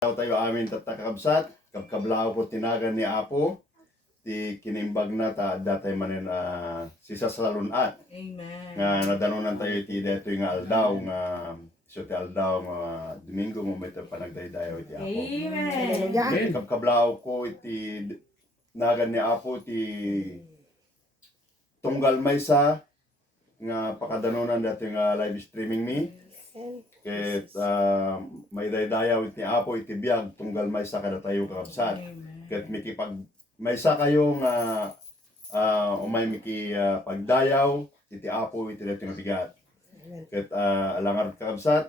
Tayo amin tatakabsat, kabkablaw ko tinagan ni Apo, ti kinimbag na ta datay manen sisa sa lunat. Amen. Nga nadanunan tayo iti detoy nga aldaw nga iso ti aldaw nga Domingo mo may panagdaydayo iti Apo. Amen. Kabkablaw ko iti nagan ni Apo ti tunggal maysa nga pakadanunan dati nga live streaming mi. Ket may daydayaw iti Apo iti biag tunggal maysa kada tayo kakabsat. Ket mikipag maysa kayo nga umay miki pagdayaw iti Apo iti daytoy nga bigat. Ket alangar kakabsat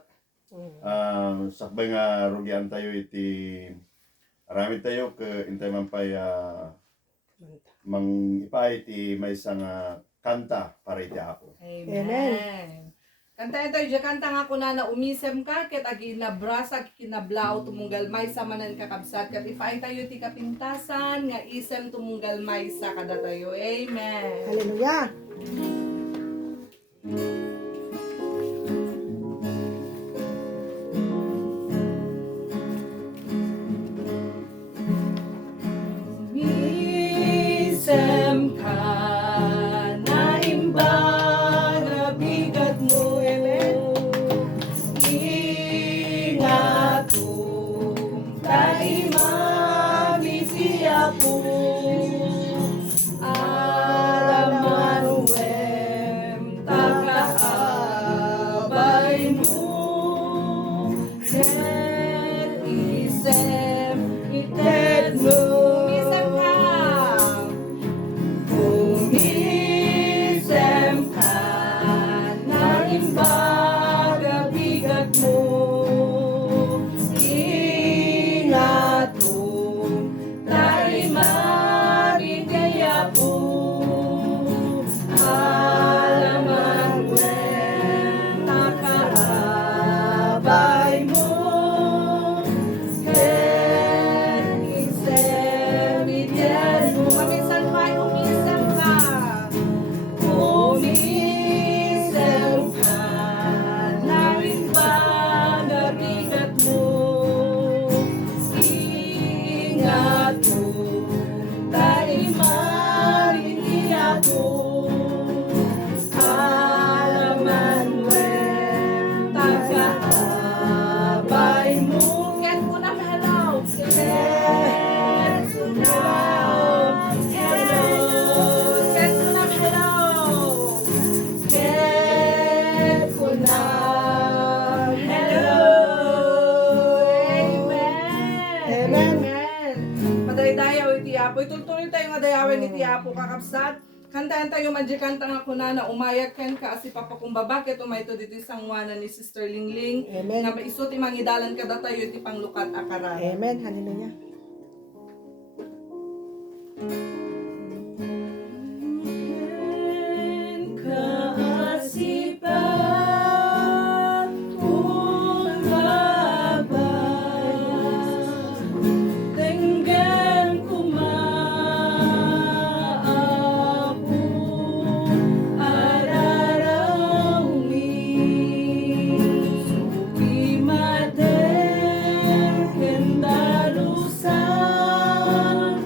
sakbay nga rugian tayo iti arami tayo ke intay man pay mang ipay iti maysa nga kanta para iti Apo. Amen. Kantayan tayo dyan, kanta nga ko na umisem ka, ket agi nabrasa, kinablaw, tumunggal may sa manan kakabsat, ket ipain tayo ti kapintasan, nga isem tumunggal may sa kada tayo. Amen. Hallelujah. Isem ka na imbag na bigat mo, ingatum kaimami siya po, alaman wem takaabay mo, ket isem ited mo. Umisem ka na imbaga bigat mo, ingatum tayo mabigaya po, alaman wem takaabay mo, ken isem ited mo. Kamisan pa umisem ka. Umisem ka na imbaga bigat mo, ingatum tayo mabigaya po, alaman wem takaabay mo. Ket ko na hello. Ket ko na hello. Ket ko na hello. Ket ko na hello. Amen. Amen. Padaydayaw iti Apo. Itultuloy tayo nga dayawin iti Apo kakabsat. Kantahan tayo madya kanta nga kuna na umayag ken ka asi papakumbaba ket umayto dito sangwanan ni Sister Lingling. Amen. Nga maisot imangidalan kada tayo iti panglukat akaran. Amen. Hallelujah. Kaasipan kumbaba, tenggan kumaapo, ararawi, suki mater kendalusan,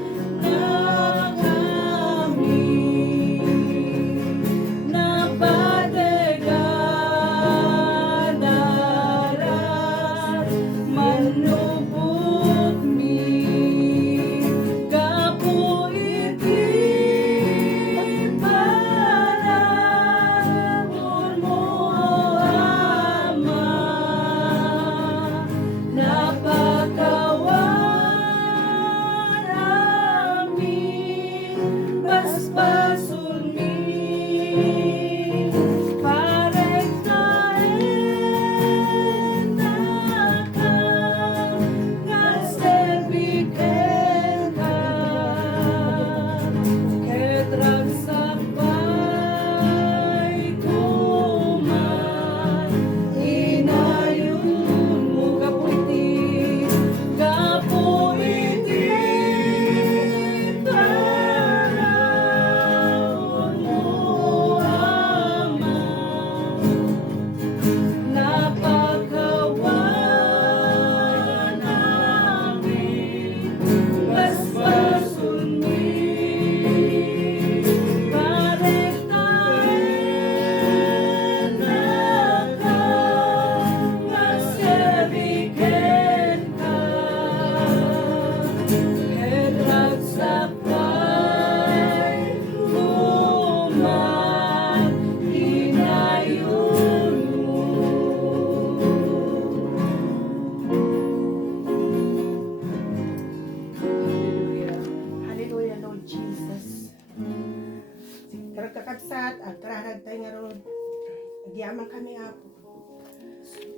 Nagyaman kami apo.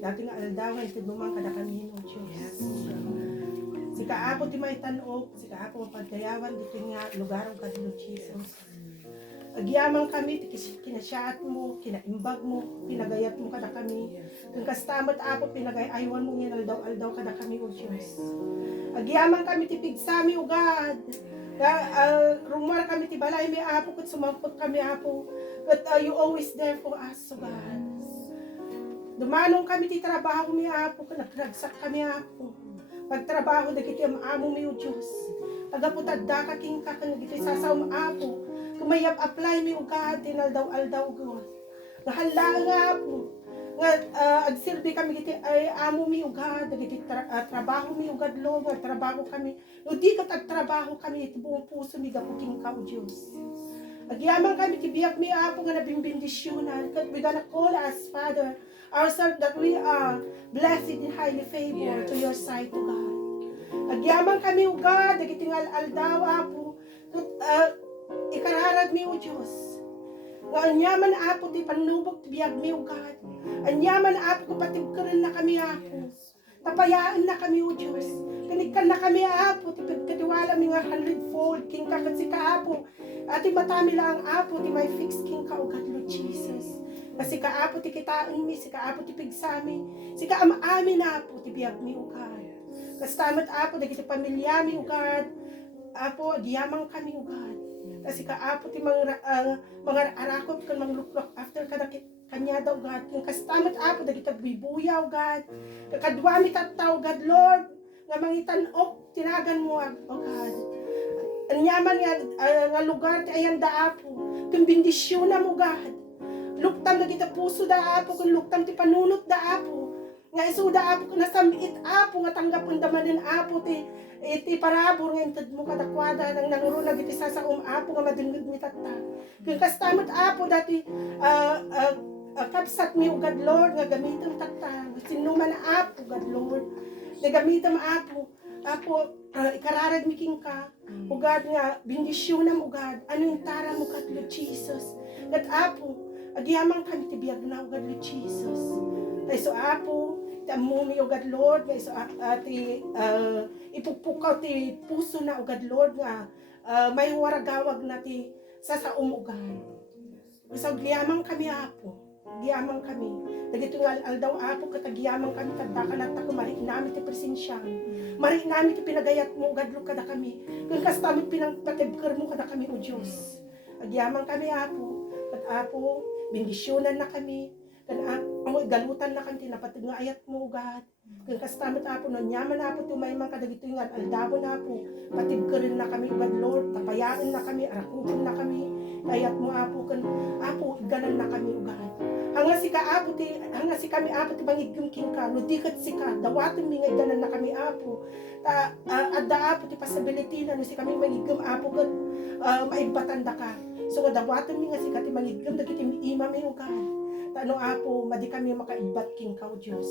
Dati nga aldaw nga itid mo man kada kami no Diyos. Si kaapo ti may tanog, si kaapo mapagdayawan dito nga lugar ang kadlo Jesus. Agyaman kami, kinasyaat mo, kinaimbag mo, pinagayat mo kada kami. Kung kastamat apo, pinagayaywan mo nga aldaw-aldaw kada kami o Diyos. Agyaman kami ti pigsami o God. Rumar kami ti balay may apo, kung sumampot kami apo. But you always there for us, o God. Dumanong kami ti trabaho mi apo, kung nagragsak kami apo. Pagtrabaho, dagiti ang amo mi o Diyos. Agaputad da ka king ka, kung nagiti sasawang apo. Kumayap apply mi o God, tinaldaw-aldaw God. Nahala nga apo. Nga agsilbi kami giti ay amo mi o God, dagiti trabaho mi o God Lord, nga trabaho kami. No di kat agtrabaho kami, iti buong puso mi gapuking ka o Diyos. Agyaman kami, tibiyag mi apo nga nabimbindisyonan, kat we gonna call us Father, ourselves that we are blessed and highly favored to your sight, O God. Agyaman kami, O God, dagiti aldaw apo, ikararag mi, O Diyos. Nga anyaman apo, ti panubok, tibiyag mi, O God. Anyaman apo, kapatid ka rin na kami apo. Tapayaan na kami, O Diyos. Kanikan na kami apo, ti pagkatiwala mi nga 100-fold, king ka si ka apo. At ti matami lang apo, ti may fix king ka, O God, Lord Jesus. Kasi ka apo, ti kitaan mi, si ka apo, ti pigsami, si ka ama-amin apo, ti biyag mi, O God. Kastamat apo, dagiti pamilya mi, O God. Apo, diyamang kami, O God. Kasi kaapo ti mga arakot kan mangluklok after kanya daw God. Yung kastamat apo dagiti bibuyaw God. Kakadwa mi tattaw God Lord nga mangitan-ok tinagan mo O God. Anyaman nga lugar ti ayan da apo. Kung bendisyon na mo God. Luktam dagiti puso da apo kun luktam ti panunot da apo. Nga isuda apo kun nasambit apo nga tanggapon damanen apo iti parabor nga intad mo kadakwada nang nangurunag iti sa apo nga madungod mi tatta. Kung kastamat apo dati kapsat mi o God Lord nga gamitam tatta. Sinuman apo God Lord. Na gamitam apo. Apo ikararag mi king ka. O God nga bendisyonan mo God. Ano yung tara mo God Lord Jesus. Kat apo agyamang kami tibiyag na o God Lord Jesus. Tay so apo amumi o God Lord, nga iso ipugpukaw ti puso na o God Lord nga may waragawag na ti sa umugan. So giyamang kami apo, giyamang kami. Dagito nga aldaw apo katagiyamang kami tanda ka nata ko mari namin ti presensya. Mari namin ti pinagayat mo o God Lord kada kami. Kung kastamit pinagpatibker mo kada kami o Diyos. Agyamang kami apo, kat apo bendisyonan na kami. Kan galutan na kan tinapatig nga ayat mo God. Kan kastamat apo no nyaman apo tumay man kadagito nga aldabo na apo. Patib ka rin na kami God Lord, tapayaan na kami, arakupon na kami. Ayat mo apo kan apo ganan na kami God. Hanga si kami apo ti mangigum king ka, no dikat si ka, dawaton mi nga ganan na kami apo. Adda apo ti possibility na no si kami mangigum apo kan maibatan da ka. So dawaton mi nga si ka ti mangigum dagiti imam mi God. Tano apo, madi kami makaibat king ka o Diyos.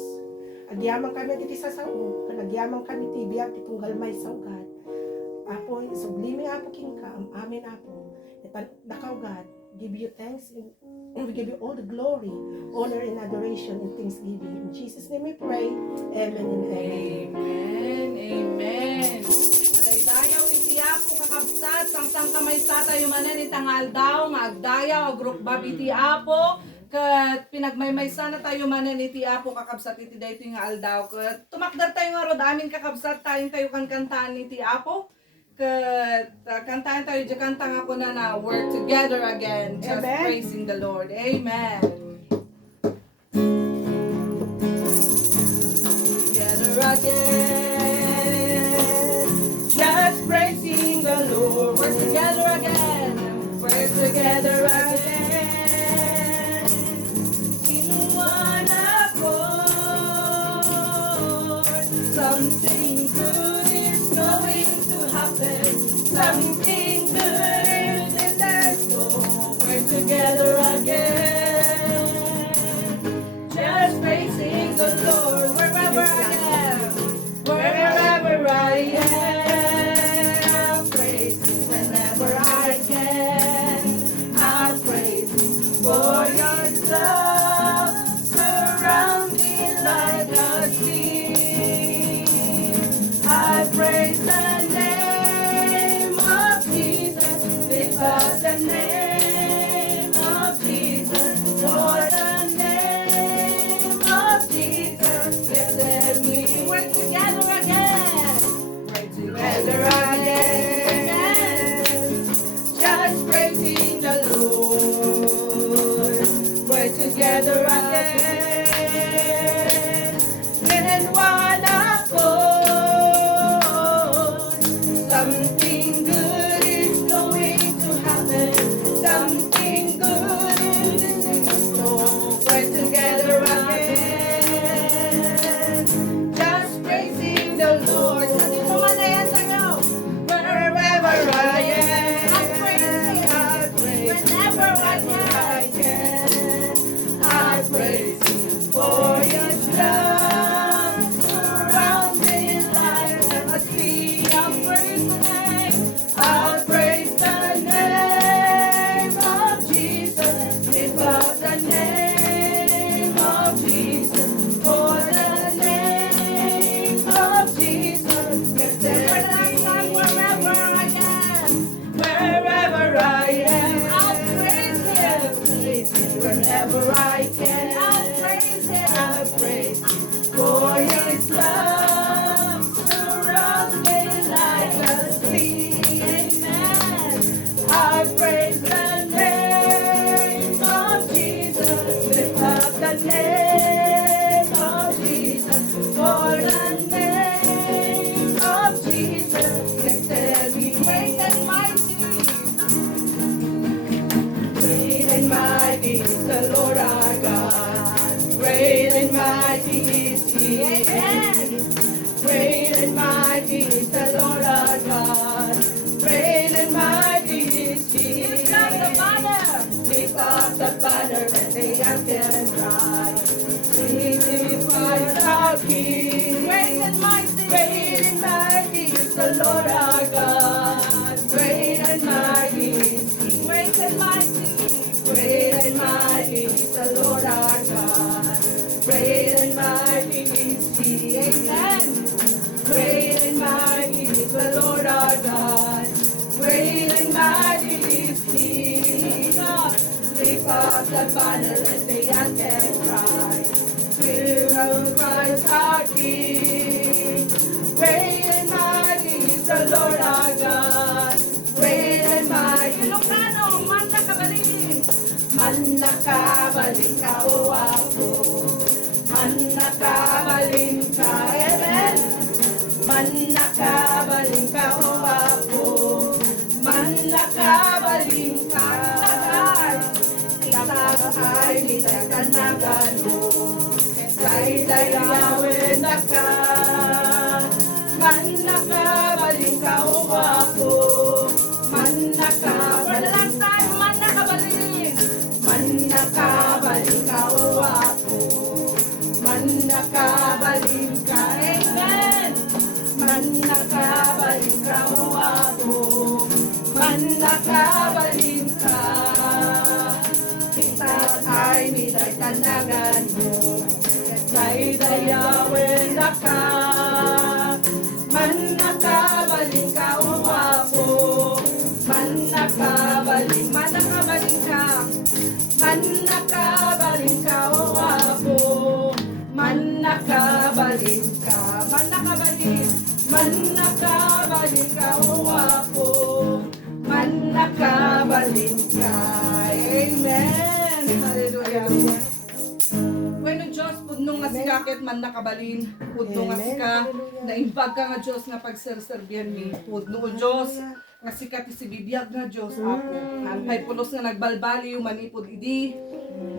Agyamang kami diti sa sao, kanagyamang kami tibiyag ti tunggal may saugat. Apo, sublimi apo king ka, amin apo. Nakaw God, give you thanks and we give you all the glory, honor and adoration and thanksgiving. In Jesus' name we pray. Amen and amen. Amen. Amen. Madaydayaw iti apo kakabsat, sang kamay sa tayo manan itangal daw, magdayaw, group bab iti apo. Kat pinagmaymaysa na tayo manan iti apo kakabsat iti dayto nga aldaw. Kat tumakdar tayo nga rod amin kakabsat tayo kan kantaan iti apo. Kat kantaan tayo di kanta nga ko na we're together again, just Amen. praising the Lord. Amen. Together again, just praising the Lord. We're together again. We're together again. Something good is going to happen. Something good is in the store. We're together again. Just praising the Lord wherever I am. Wherever I am. Praising whenever I can. I'll praise you for your love. up that banner and the Antichrist. We will Christ our King. Great and mighty is the Lord our God. Great and mighty. Ilocano, man nakabalin. Man nakabalin ka o ako. Man nakabalin ka, amen. Man nakabalin ka o ako. Man nakabalin ka, ay minaganagan mo. Kay dayawin na ka. Man nakabalin ka o ako. Man nakabalin ka, man nakabalin. Man nakabalin ka o ako. Man nakabalin ka, amen. Man nakabalin ka o ako. Man nakabalin ka. Kita ay mitay tanagan mo. Kay dayawin na ka. Man nakabalin ka o ako. Man nakabalin ka. Man nakabalin ka o ako. Man nakabalin ka. Man nakabalin. Man nakabalin ka o ako. Man nakabalin ka. Amen. Hallelujah. Bueno, Diyos, pudno nga sika ket man nakabalin. Pudno nga sika. Naimbag ka nga Diyos nga pagserserbihan mi. Pudno o Diyos. Nga sika ti si bibiyag nga Diyos. Apo. Angkay pulos nga nagbalbali yung manipod idi.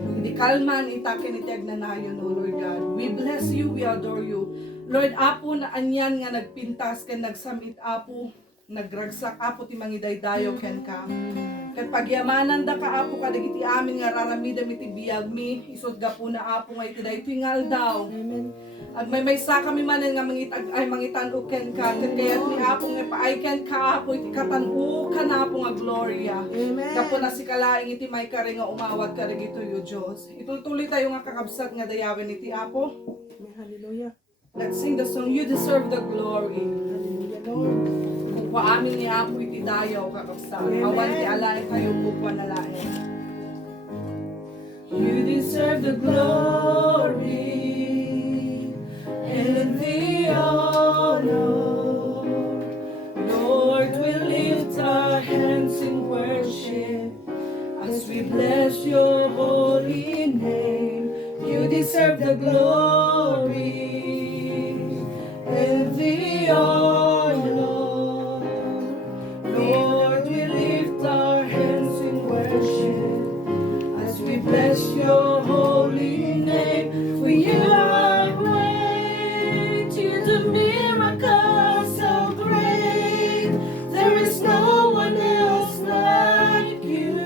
Hindi kalman itakin itiag na nayon, O Lord God. We bless you, we adore you. Lord, Apo na anyan nga nagpintas ken nagsamit Apo. Nagragsak Apo ti mangidaydayo ken ka. Ket pagyamanan da ka Apo kadagiti amin nga raramidam iti biyag mi. Isod gapo na Apo nga iti daytoy daw. Amen. At may sa kami manen nga mangitan-u ken ka. Ket kayat ni Apo nga paay ken ka Apo iti katan-u kan Apo nga gloria. Amen. Kapo na si kalaing iti may kare nga umawat ka dagito yo Dios. Itultuloy tayo nga kakabsat nga dayawin iti Apo. Hallelujah. Let's sing the song You Deserve the Glory. Hallelujah, Lord. Kung paamin ni Apo iti dayaw kakabsat. Awan ti alain kayo buwan na lain. You deserve the glory and the honor. Lord, we lift our hands in worship as we bless your holy name. You deserve the glory and the honor. Lord, we lift our hands in worship as we bless your holy name. For you are great, you do miracles so great. There is no one else like you.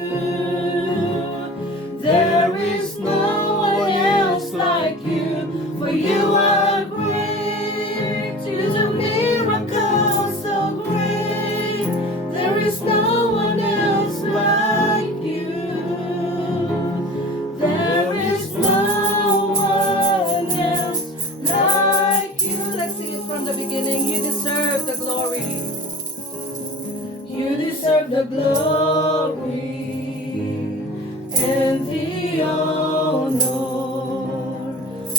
There is no one else like you. For you are great, you do miracles so great. There is no one else like you. There is no one else like you. Let's sing it from the beginning. You deserve the glory. You deserve the glory and the honor.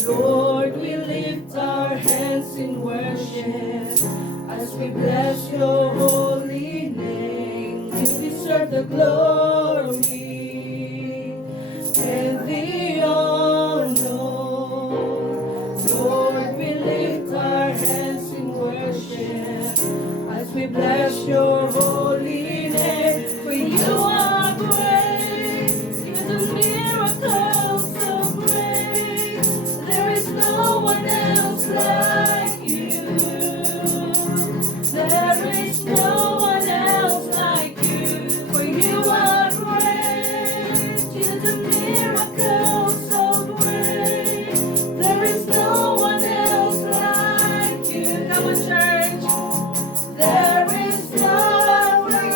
Lord, we lift our hands in worship as we bless your holy name. You deserve the glory and the honor. Lord, we lift our hands in worship as we bless your holy name. For you are great, you do miracles so great. There is no one else like you. There is no one else like you. For you are great, you do miracles so great. There is no one else like you. Come on, church. There is no one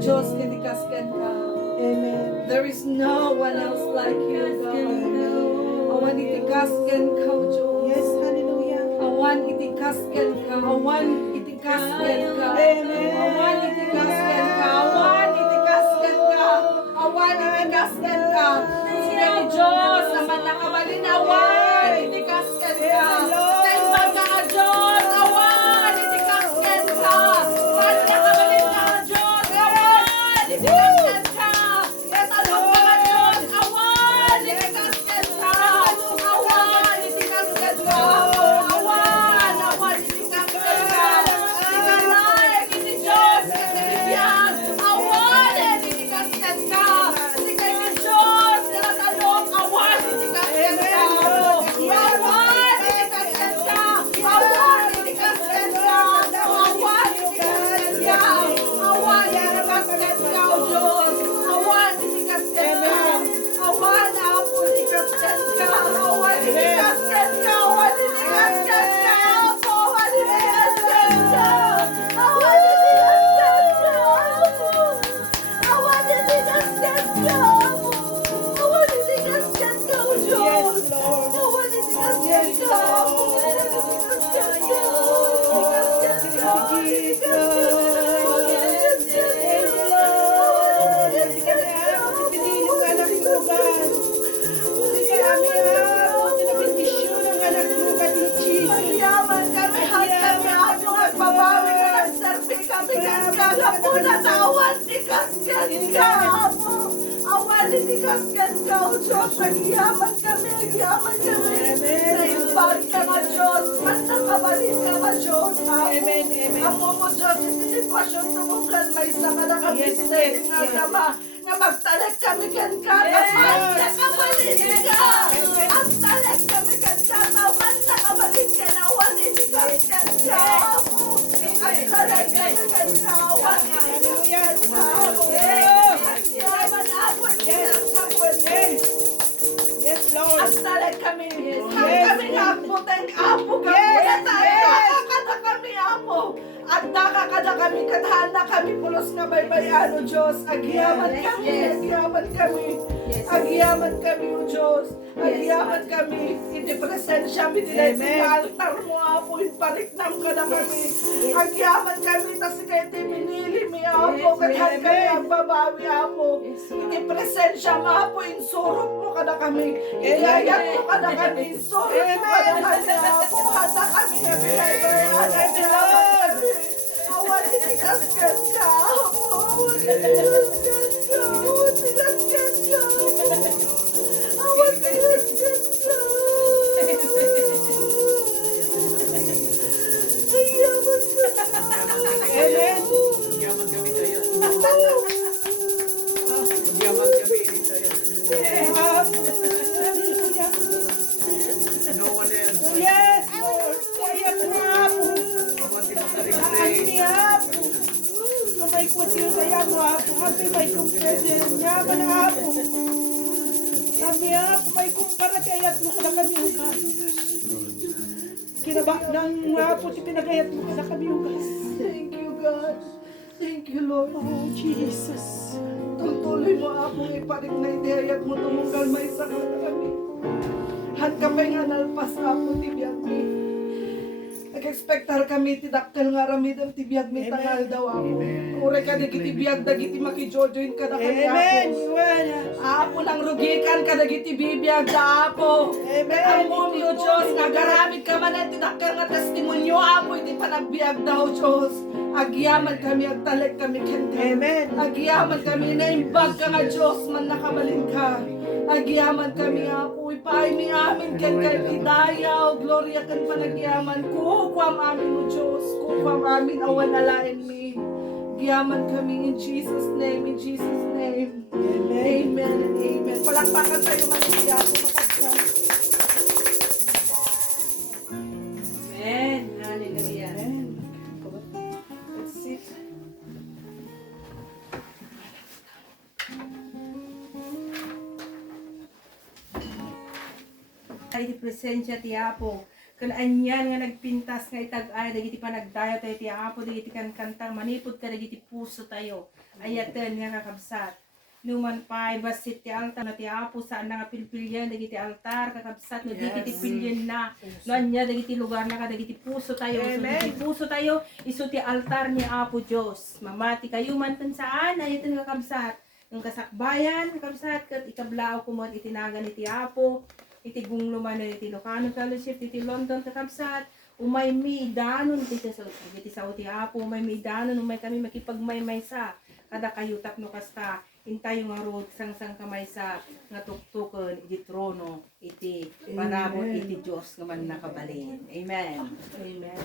Diyos, titikaskan ka. Amen. There is no one else like you, God. Awan itikaskan ka, Diyos. Yes, hallelujah. Awan itikaskan ka. Awan itikaskan ka. Amen. Awan itikaskan ka. Awan itikaskan ka. Awan itikaskan ka. Sila ni Diyos, naman nakabalin, awan itikaskan ka. Sa iba ka, Diyos, awan itikaskan ka. Awan nakabalin ka, Diyos, awan itikaskan ka. Yes, alok ka, Diyos, awan itikaskan ka. Awan itikaskan ka. Awan itikaskan ka. Sigalay, kiti Diyos, kiti bibiyag. Awan itikaskan ka. Sikay ni Diyos, kalatalok, awan itikaskan ka. Awan itikaskan ka. Awan itikaskan ka. Awan itikaskan ka. Awan itikaskan ka, O Diyos. Awan itikaskan ka. Awan ako itikaskan ka. Awan itikaskan ka. Awan itikaskan ka. Awan itikaskan ka. Awan itikaskan ka. Awan itikaskan ka. Awan itikaskan ka, O Diyos. Yes, Lord. Awan itikaskan ka. Awan itikaskan ka. Itikaskan ka. Yaman kami, hanggang kami nagbabawi ka ng serping kami kaskan po natawan, tikaskan ka mo. Awan, tikaskan ka, O Diyos, nagyaman kami. Naimbag ka nga, Diyos, magtakabalin ka nga, Diyos. Amen, amen. Amo mo, Diyos, iti sitwasyon tumungkan, may isa ka na kami, Yes, sinayang yes, nga yes. kama, nga magtalag kami kan ka, Yes. magtakabalin ka. Ang talag kami kan ka, magtakabalin ka na, awan, tikaskan ka mo. Ang talag kami kan ka, awan, tikaskan ka mo. Ang yaman ako, Yes. Yes, Lord. ang talag kami, Yes. kami nga po, tayong apo kami, Yes. kada kami apo, at nakakada kami, kadhana kami, pulos nga baybayano, Diyos, agyaman kami, agyaman kami, agyaman kami, O Diyos, agyaman kami, hindi presensya, binilay Amen. sa altar mo, apo, ipariknam ka na kami, agyaman kami, tas kayo minili mi, apo, kadhan kami ang babawi, apo, hindi presensya, apo, insurot mo ka na kami, igayat mo ka na kami, insurot mo ka na kami, apo, handa kami na binaybayan, kami. Awan, itikaskan ka, apo, awan, itikaskan ka, awan, itikaskan ka, awan, itikaskan ka. Ayaman ka. Amen. Yaman kami tayo. Oh. Yaman kami tayo. Hallelujah. No one else. Yes, Lord. Kaya po ako. Pamati mo sa rin. Kami ako. Kamay ko siya kaya mo ako. Kami may kumpanya. Yaman ako. Kami ako. May kumpara kaya mo ka na kami ugas. Kinabak ng ako. Tinagayat mo ka na kami ugas. Thank you, God. Thank you, Lord. Oh, Jesus. Tuloy mo ako iparik na ideyat mo tumunggal may sakal na kami. Han kapay nga nalpas ako tibiyag mi. Nag-expectar kami tidakkel nga ramidam tibiyag mi tangal daw ako. Ure ka dagiti biyag dagiti makijojoin ka na kami Amen. ako. Apo lang rugikan ka dagiti bibiyag da apo. Amen. Amo mi o Diyos, nagaramit ka man ang tidakkel nga testimonyo apo, hindi pa nagbiag daw Diyos. Agyaman kami, agtalag kami kanta. Amen. Agyaman kami, naimbag ka nga Diyos, man nakabalin ka. Agyaman kami, apo, ipaay mi amin, kan kay idayaw, gloria kan panagyaman, kukwam amin o Diyos, kukwam amin, awan alain mi. Agyaman kami in Jesus' name, in Jesus' name. Amen and amen. Palakpakan tayo maniya, pumakasya. Amen. Hallelujah. Let's sit. Ay di presensya ti Apo. Kan anyan nga nagpintas nga itag-ay, dagiti pa nagdayo tayo ti apo, dagiti kan kantang manipod ka, dagiti puso tayo. Ayaten nga kakabsat. Numan pa, basit ti altar na ti apo, saan na nga pilpilyan, dagiti altar, kakabsat, no dagiti pilyan na. No anya, dagiti lugar na ka, dagiti puso tayo. So dagiti puso tayo, iso ti altar ni Apo Diyos. Mamati kayo man kung saan, ayaten kakabsat. Yung kasakbayan, kakabsat, kat ikablao kumot itinagan iti Apo. Iti gungluman na iti Ilocano Fellowship, iti London kakabsat, umay mi danon iti sa uti Apo, umay mi danon, umay kami makipagmaymay sa, kada kayo tapno kasta, intay nga road sang kamay sa nga tuktukan iti trono, iti parabot iti Diyos nga man nakabalin. Amen. Amen.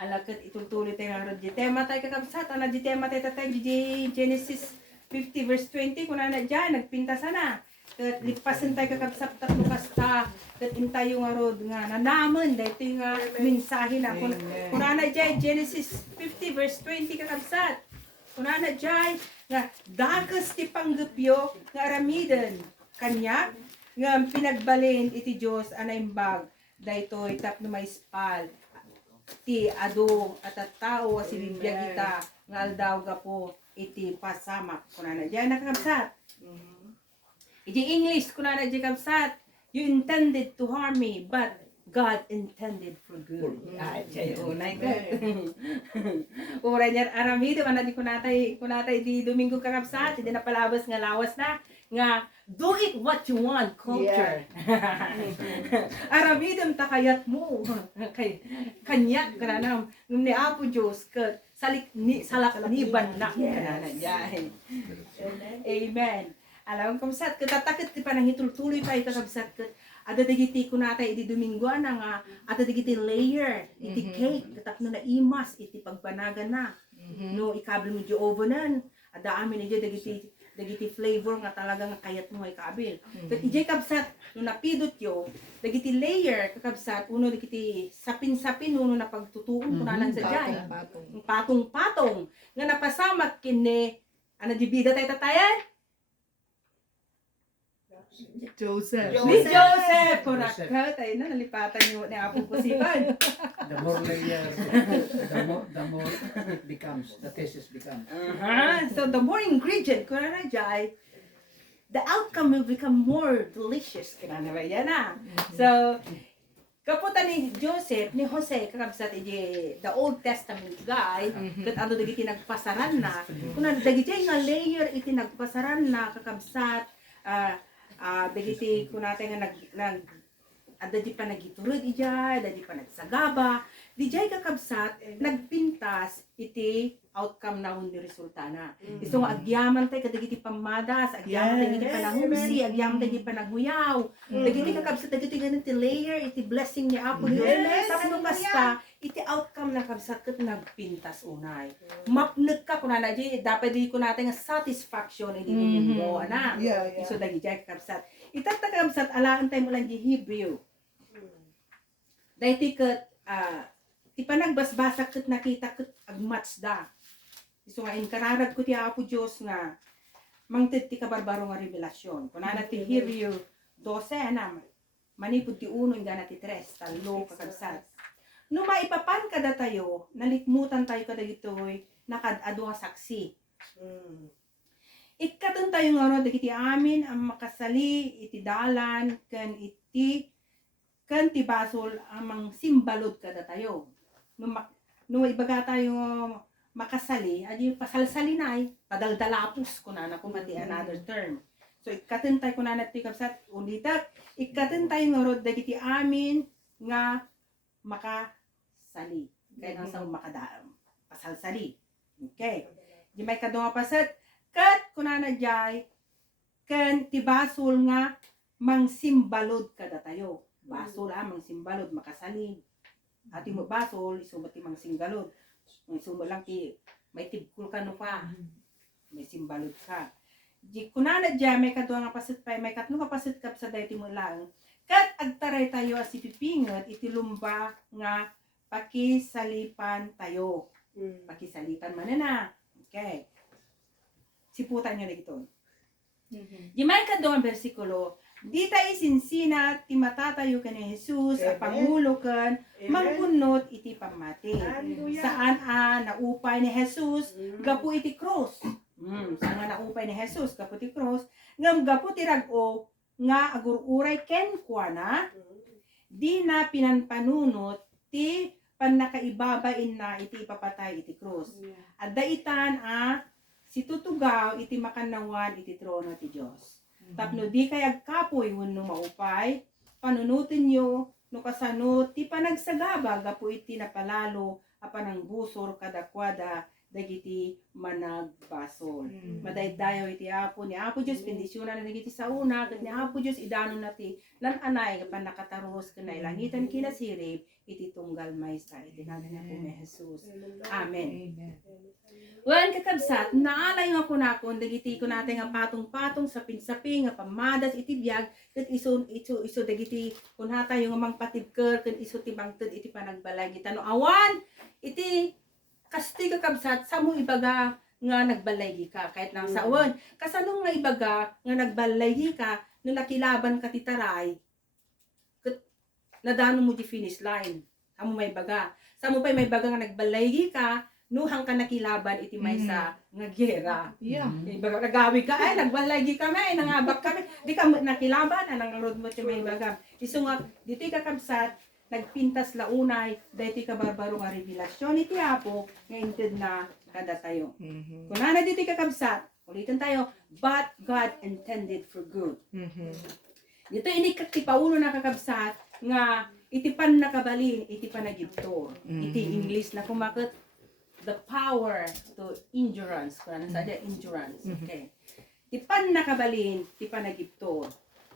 Alakat itultuloy tayo nga road, di tema tayo kakabsat, ana di tema tayo tatay, di Genesis 50 verse 20, kung na dyan, nagpinta sana. Kat lipasan tayo kakabsat tatlo kasta, kat intayo nga rod nga nanaman, dahil ito nga mensahe na. Kung na dyan, Genesis 50 verse 20 kakabsat. Kung na dyan, nga dagas ti panggapyo nga aramidan. Kanya, nga pinagbalin iti Diyos anaimbag, dahil ito itap na may spal. Ti ado at at tao si bibya kita, nga aldaw ga po iti pasamak. Kung na dyan, nakakabsat. Iti English, kung na di kabsat, you intended to harm me, but God intended for good. Ay, unay ka. Ura niya, aramido, anadi kunatay di Domingo kakabsat, hindi na palabas nga lawas na, nga, do it what you want, culture. Aramidom takayat mo, kay kanya, kananam, nung ni Apo Diyos, salakniban na, kananay. Amen. Alam ko sat katatakit ti panang itultuloy pa kakabsat ket ada dagiti kunatay iti Domingo nga ada dagiti layer iti cake katakno na imas iti pagbanagan na no ikabil mo di ovenan ada amin iti dagiti flavor nga talaga nga kayat mo ikabil ket iti kabsat no napidot yo dagiti layer kakabsat uno dagiti sapin-sapin uno na pagtutuon kunanan sa diay patong-patong nga napasamak kini ana di bida tay tatayan Joseph. Ni Joseph! Correct. Ay na, nalipatan niyo ni Apo Pusipan. The more layer, the more it becomes, the thesis becomes. So the more ingredient, kunanajay, the outcome will become more delicious. Kunanajay yan na. So, kaputan ni Joseph, ni Jose, kakabsat the Old Testament guy, kat ano dagiti nagpasaran na, kunan dagiti nga layer iti nagpasaran na, kakabsat, dagiti kunate nga ada di pa nagiturod ijay, ada di pa nagsagaba, di jay kakabsat, nagpintas iti outcome na hundi resulta na. Iso nga agyaman tayo kadagiti pamadas, agyaman tayo iti panangumsi, agyaman tayo iti panaghuyaw, dagiti kakabsat, dagiti ganiti layer, iti blessing ni Apo Diyos. Tapno basta, iti outcome na kabsat kat nagpintas unay. Mapnag ka kunana di, dapat di kunate nga satisfaction, hindi mo ana. Iso dagi jay kakabsat. Itatag kakabsat, alaan tayo mo lang di Hebrew. Dahil ti kat, ti panagbasbasa kat nakita kat agmatch da. Iso nga inkararag ko ti Apo Diyos nga mangted ti kabarbaro nga revelasyon. Kunana ti Hebrew 12 na manipod ti 1 ingana ti 3 talo kakabsat. No maipapan kada tayo, nalikmutan tayo kada itoy nakadado nga saksi. Ikatan tayo nga ro dagiti amin ang makasali iti dalan ken ti basol amang simbalod kada tayo. No ibaga tayo makasali, adi pasalsalinay, padaldalapos kunana kung mati another term. So ikatan tayo kunana ti kabsat ulitak, ikatan tayo nga ro dagiti amin nga makasali. Kaya nang sa makadaam pasalsali. Okay. Di may kadunga pasat kat kunana jay ken ti basol nga mangsimbalod kada tayo. Basol mangsimbalod makasali. Ati mo basol isumati mangsimbalod. May sumo lang ti may tibkul ka no pa. May simbalod ka. Di kunana jay may kadunga pasat pa may katno ka pasat kap sa dayti mo lang. Kat agtaray tayo as ipipingot iti lumba nga pakisalipan tayo. Pakisalipan man na. Okay. Siputan nyo na ito. Di may kadungang bersikulo, Di ta isinsina ti matatayo ka ni Jesus a Amen. pangulo ken Amen. mangpunot iti pamati. Hallelujah. Saan naupay ni Jesus Mm. gapu iti cross. Saan nga naupay ni Jesus gapu iti cross ngam gapu ti rag-o nga agururay ken kuana di na pinanpanunot ti pannakaibabain na iti ipapatay iti cross. At daitan si tutugaw iti makanawan iti trono ti Dios. Tapno di kay agkapoy wenno maupay panunutin nyo no kasano ti panagsagaba gapu iti napalalo apan ang busor kadakwada dagiti managbasol. Madaydayaw iti Apo ni Apo Dios bendisyonan na dagiti sa una ket ni Apo Dios idanon nati lan anay nga nakataros ken nailangitan kinasirib iti tunggal maysa iti ngalan ni Apo ni Jesus. Amen. Wan kakabsat, naalay nga ko na kung dagiti ko natin nga patong-patong sapin-saping nga pamadas iti biyag ket iso dagiti kun hata yung amang patibker ket iso ti bangted iti panagbalay kita no awan iti kasti kakabsat samo ibaga nga nagbalay ka kahit nang saon kasano nga ibaga nga nagbalay ka no nakilaban ka ti taray ket nadano mo di finish line amo may baga samo pay may baga nga nagbalay ka nuhang ka nakilaban iti maysa nga gera. Yeah. Ibaga nagawi ka ay nagbalagi kami ay nangabak kami di ka nakilaban anang road mo ti may baga. Isu nga dito kakabsat nagpintas launay dayto ka barbaro nga revelasyon iti Apo nga inted na kada tayo. Kunana dito kakabsat ulitin tayo but God intended for good. Dito ini ti Paulo na kakabsat nga iti pan nakabalin iti panagibtor. Iti English na kumakit the power to endurance. Kung ano sadya, endurance. Okay. Ti pan nakabalin, ti panagiptor.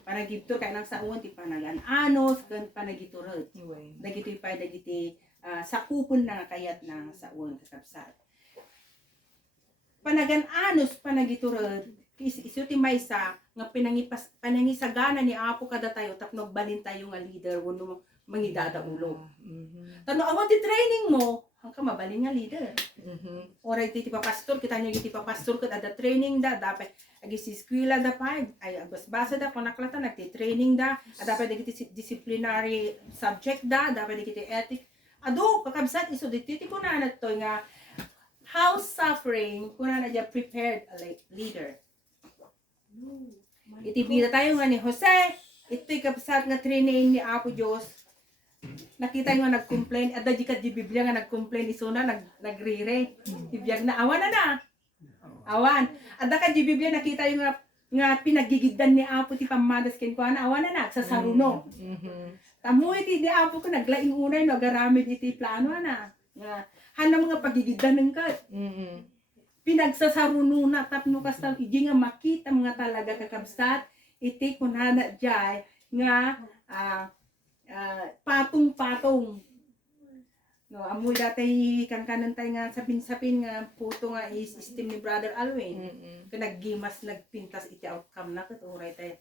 Panagiptor kaya nang saon, ti panaganos, kan panagiturod. Dagiti pa, dagiti sakupon na kayat na saon, kakabsat. Panagananos, panagiturod, iso ti maysa, nga panangisagana ni Apo kada tayo, tapnog balin tayo nga leader, wano mangidada ulo. Tano, ang ti training mo, hangka mabalin nga leader. Oray ti pastor kita niya ti pastor ket ada training da dapat agi si eskwela da pa ay basa da panaklatan nagti training da dapat dagiti disciplinary subject da dapat dagiti ethic ado kakabsat iso diti ti kunana to nga how suffering kunana ja prepared a leader. Iti bida tayo nga ni Jose iti kapsat nga training ni Apo Dios. Nakita nga nag-complain at di ka di Biblia nga nag-complain iso na nagrire ibiyag na awan na awan at ka di Biblia nakita yung nga pinagigigdan ni Apo ti pamadas ken kuan awan na sa saruno tamo iti di Apo ko naglaing unay no garamid iti plano na nga hanam nga pagigigdan ng kat pinagsasaruno na tapno kastam iji nga makita mga talaga kakabsat iti kunana jay nga patong-patong. No, amoy dati kan-kanan tayo nga sapin-sapin nga puto nga is steam ni Brother Alwin. Naggimas nagpintas iti outcome na ket oray tayo.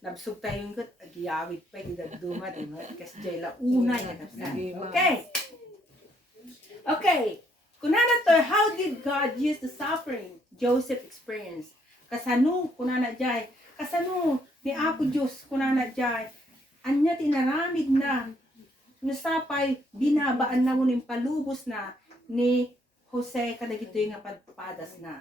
Nabsug tayo yung ket agiyawit pa iti dagduma di ba? Kas jayla unay nga kapsat. Okay. Okay. Kunana to, how did God use the suffering Joseph experienced? Kasano kunana jay? Kasano ni Apo Dios kunana jay? Anya tinaramid na nusapay binabaan na mo ng palubos na ni Jose kadagito nga padpadas na.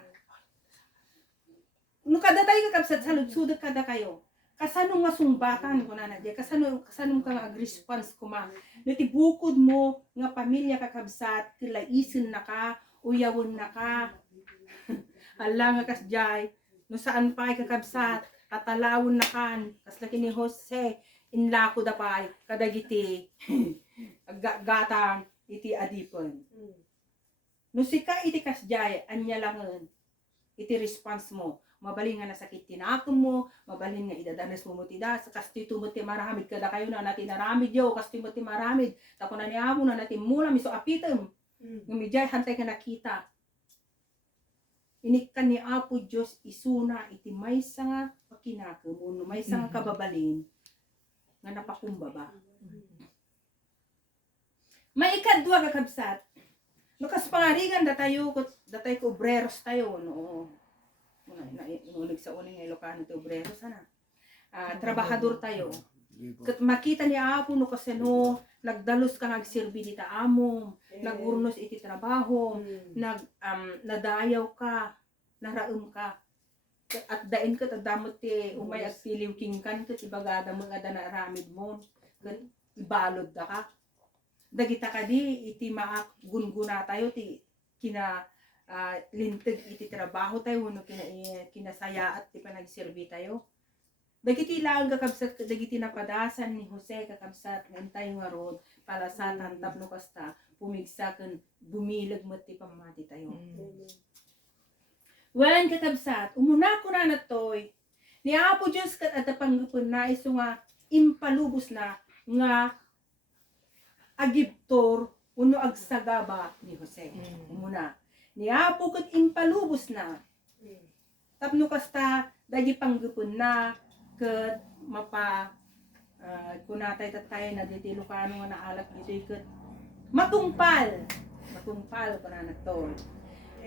No kada tayo kakabsat sa ludsudot kada kayo. Kasano nga sumbatan ko na nadya, kasano ka nga response kuma. No tibukod mo nga pamilya kakabsat, kilaisin na ka, uyawon na ka. Hala nga kasjay, no saan pa kakabsat, tatalawon na kan, kaslaki ni Jose, inlako da pay kadagiti gatang iti adipon. No sika iti kasjay anya langen iti response mo. Mabalin nga nasakit tinakom mo, mabalin nga idadanas mo tida sa kasti tumot ti maramid kada kayo na natin naramid yo kasti mo ti maramid tako na niamo na natin mula miso apitem. Ngumijay hantay ka nakita. Inikkan ni Apo Dios isuna iti maysa nga pakinakem uno maysa nga kababalin nga napakumbaba. May ikadwa kakabsat. No kas pangaringan datay ko obreros tayo no. Unig sa uning Ilocano ti obreros sana. trabahador tayo. Kat makita ni Apo no kasano nagdalos ka nagsirbi dita amo, nagurnos iti trabaho, nadayaw ka, naraem ka. At dain ka tadamot ti umay at piliw kingkan kat ibagada mo nga na aramid mo. Kat ibalod da ka. Dagita ka di iti maak gunguna tayo ti kina linteg iti trabaho tayo no kinasaya at ti panagsirbi tayo. Dagiti lang kakabsat dagiti napadasan ni Jose kakabsat ngantay nga rod para sa tantap no kasta pumigsa ken bumilag met ti pamati tayo. Wan kakabsat umuna ko na natoy ni Apo Dios ket adda panggupon na isu nga impalubos na nga agibtor uno agsagaba ni Jose. Umuna ni Apo ket impalubos na tapno kasta dagi panggupon na ket mapa kunatay tatay na diti Lucano nga naalak dito ket matungpal kunana to.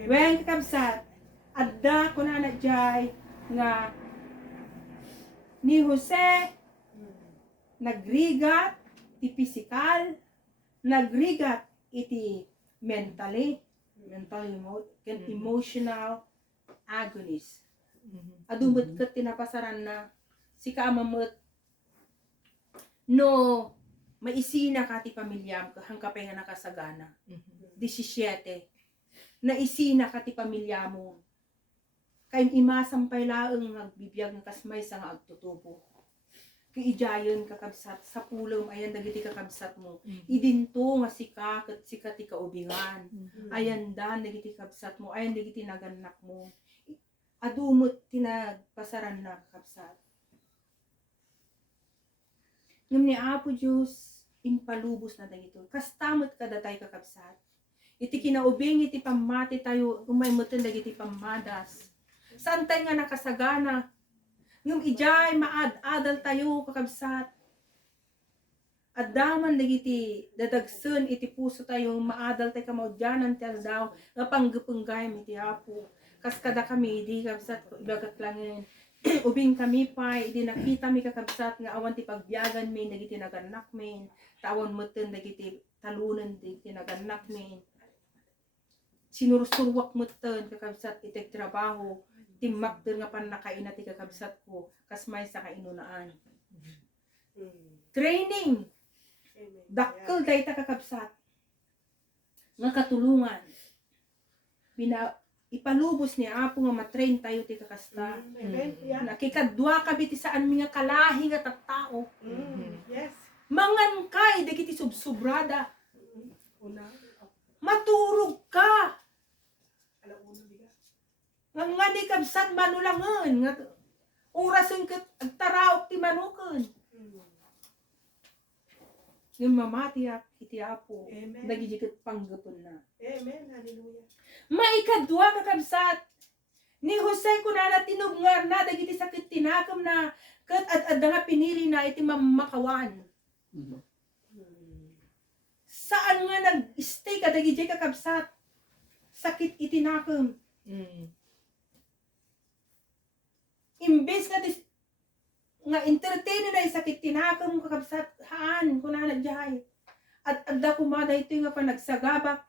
Wen kakabsat adda kunana jay nga ni Jose nagrigat ti physical, nagrigat iti mental ken emotional agonist. Adumot ket tinapasaran na si kaamamot no maisina ka ti pamilyam ka hangkapay nga nakasagana. 17 naisina ka ti pamilya mo kay imasampay laeng agbibiyag nga kasmay sa nga agtutubo. Kay ijayon kakabsat sa pulong ayan dagiti kakabsat mo. Idinto nga sika ket sika ti kaubingan. Ayan dan dagiti kakabsat mo, ayan dagiti naganak mo. Adumot tinagpasaran na kakabsat. Ngem ni Apo Dios impalubos na dagito. Kastamot kadatay kakabsat. Iti kinaubing iti pamati tayo umay moten dagiti pamadas. Saan tayo nga nakasagana? Ngem ijay maad-adal tayo kakabsat. Addaman dagiti dadagsen iti puso tayo maadal tayo kamaudyanan ti aldaw nga panggepenggayam iti Apo. Kas kada kami di kakabsat ibagak langin. Ubing kami pa, idi nakita mi kakabsat nga awan ti pagbiyagan min, dagiti naganak min, tawon moten dagiti talunan dagiti naganak min. Sinursurwak moten kakabsat iti trabaho, timmak der nga pan nakaina ti kakabsat ko, kasmay sa kainunaan. Training, dakkel dayta kakabsat, nga katulungan. Ipalubos ni Apo nga matrain tayo ti kakasta. Nakikadwa ka biti saan mi nga kalahi nga tattao. Yes. Mangan kay dagiti subsubrada. Maturog ka. Nga di kabsat manulangan nga orason ket agtaraok ti manuken. Yung mamati iti Apo. Dagiti ket panggapon na. Amen. Hallelujah. Maikadwa kakabsat ni Jose kunana tinubngar na dagiti sakit tinakam na ket adda nga pinili na iti mamakawan. Saan nga nag-stay ka dagiti kakabsat? Sakit itinakam. Imbes nga entertain na sakit tinakam kakabsat haan kunana dihay. At adda kumada ito nga panagsagabak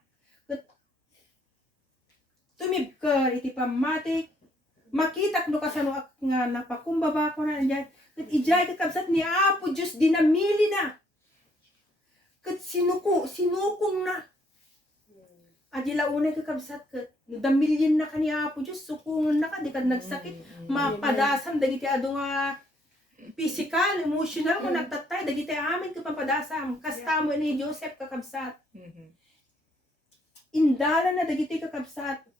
tumibker iti pamatik makitak no kasano nga napakumbaba ko na diyan ket ijay kakabsat ni Apo Dios dinamili na ket sinukong na adila unay kakabsat ket damilyen na kani Apo Dios sukungon na ka di kad nagsakit mapadasam dagiti adu nga physical emotional mo nagtatay dagiti amin ket papadasam kasta mo ni Joseph kakabsat indala na dagiti kakabsat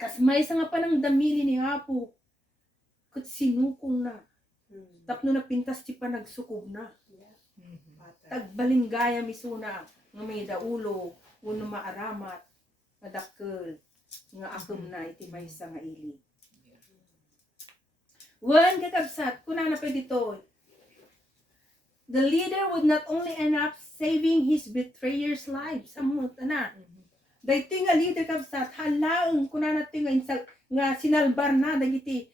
kas may sa nga panang damili ni Apo ket sinukong na tapno na pintas ti panagsukob na tagbalinggaya misuna nga may daulo uno maaramat madakkel nga akem na iti maysa nga ili. Wan kakabsat kunana pa dito. The leader would not only end up saving his betrayer's life. Samot na. Dahito nga leader kabsat halaang kunana ito nga sinalbar na dagiti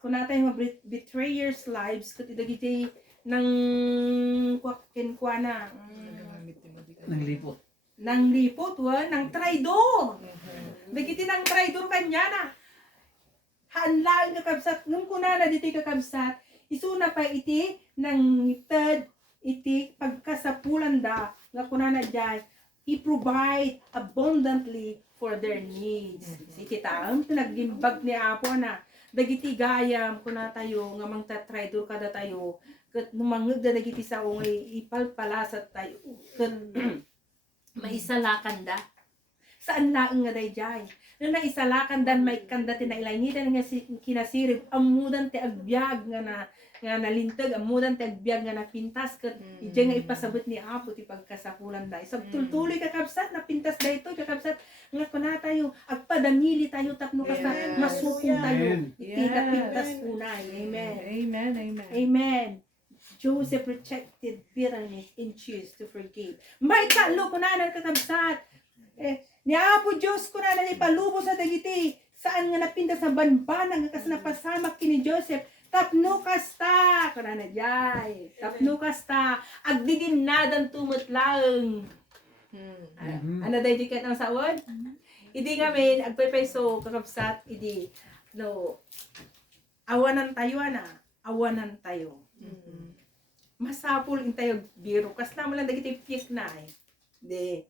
kung natin mga betrayers lives, kat idagiti ng kinkwana, Nang lipot. ng lipot, ng traidor. Dagiti ng traidor kanya na. Hanlaan kakabsat, nung kuna na diti kakabsat, isuna pa iti ng third iti pagkasapulan da, nga kuna na dyan, i-provide abundantly for their needs. Si kita, ang pinaglimbag ni Apo na, dagiti gayam, kuna tayo, nga mangtatraidor kada tayo, kat numangag da dagiti sa ungay, ipalpalasat tayo, kat maisalakan da. Saan laang nga day jay? Na naisalakan dan may kanda tinailangitan nga kinasirib, amudan ti agbyag nga nalintag, amudan ti agbyag nga napintas, kat ija nga ipasabot ni Apo ti pagkasapulan da. So tultuloy kakabsat, napintas da ito, kakabsat, nga kuna tayo, agpadamili tayo, tapno kasta, masukong tayo, iti napintas unay. Amen. Amen. Amen. Amen. Joseph rejected bitterness and choose to forgive. May talo ko na kakabsat. Ni Apo Diyos ko na ipalubo sa dagiti. Saan nga napinta sa banbanang nga kas napasamak kini Joseph. Tapno kasta. Kuna na jay. Tapno kasta. Agdigin nadan tumutlaeng. Ano day di kat ang sawod? Idi ngamin, agpepeso kakabsat, idi. No, awanan tayo na. Awanan tayo. Masapul in tayo biro. Kas naman lang dagiti piyek na eh. Di.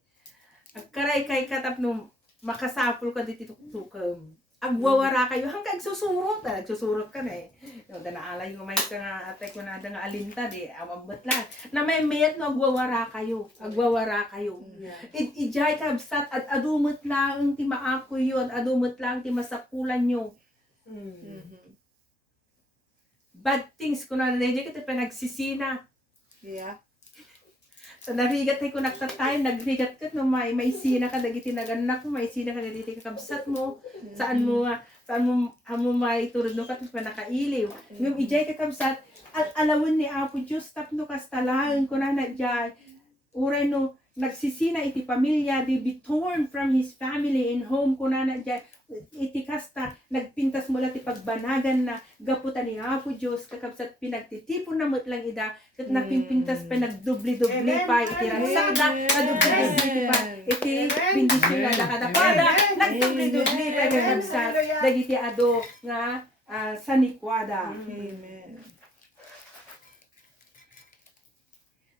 Agkaray kay katap no makasapul ka dito tukam. Agwawara kayo hanggang susurot. Nagsusurot ka na eh. Yung danaalay ko may ka nga atay ko na nga alinta di. Amabot lang. Na may mayat no agwawara kayo. Agwawara kayo. Ijay kabsat at adumot lang ti maako yun. Adumot lang ti masapulan nyo. Bad things ko na nanay kita panagsisina. Yeah. So narigat ay ko nagtatay, nagrigat ka no may sina ka dagiti naganak mo, may sina ka dagiti kakabsat mo. Saan mo may turod no kat panakailiw. Yung ijay kakabsat, alawon ni Apo Diyos tapno kastalaan ko na dyan. Uray no nagsisina iti pamilya, they be torn from his family and home ko na dyan. Iti kasta, nagpintas mula ti pagbanagan na gaputan ni Apo Diyos, kakabsat pinagtitipon na lang ida, kat napimpintas pa nagdubli-dubli pa, iti ransada, nagdubli-dubli pa, iti bindisyon na nakadapada, nagdubli-dubli pa, kakabsat, dagiti ado nga sanikwada. Amen.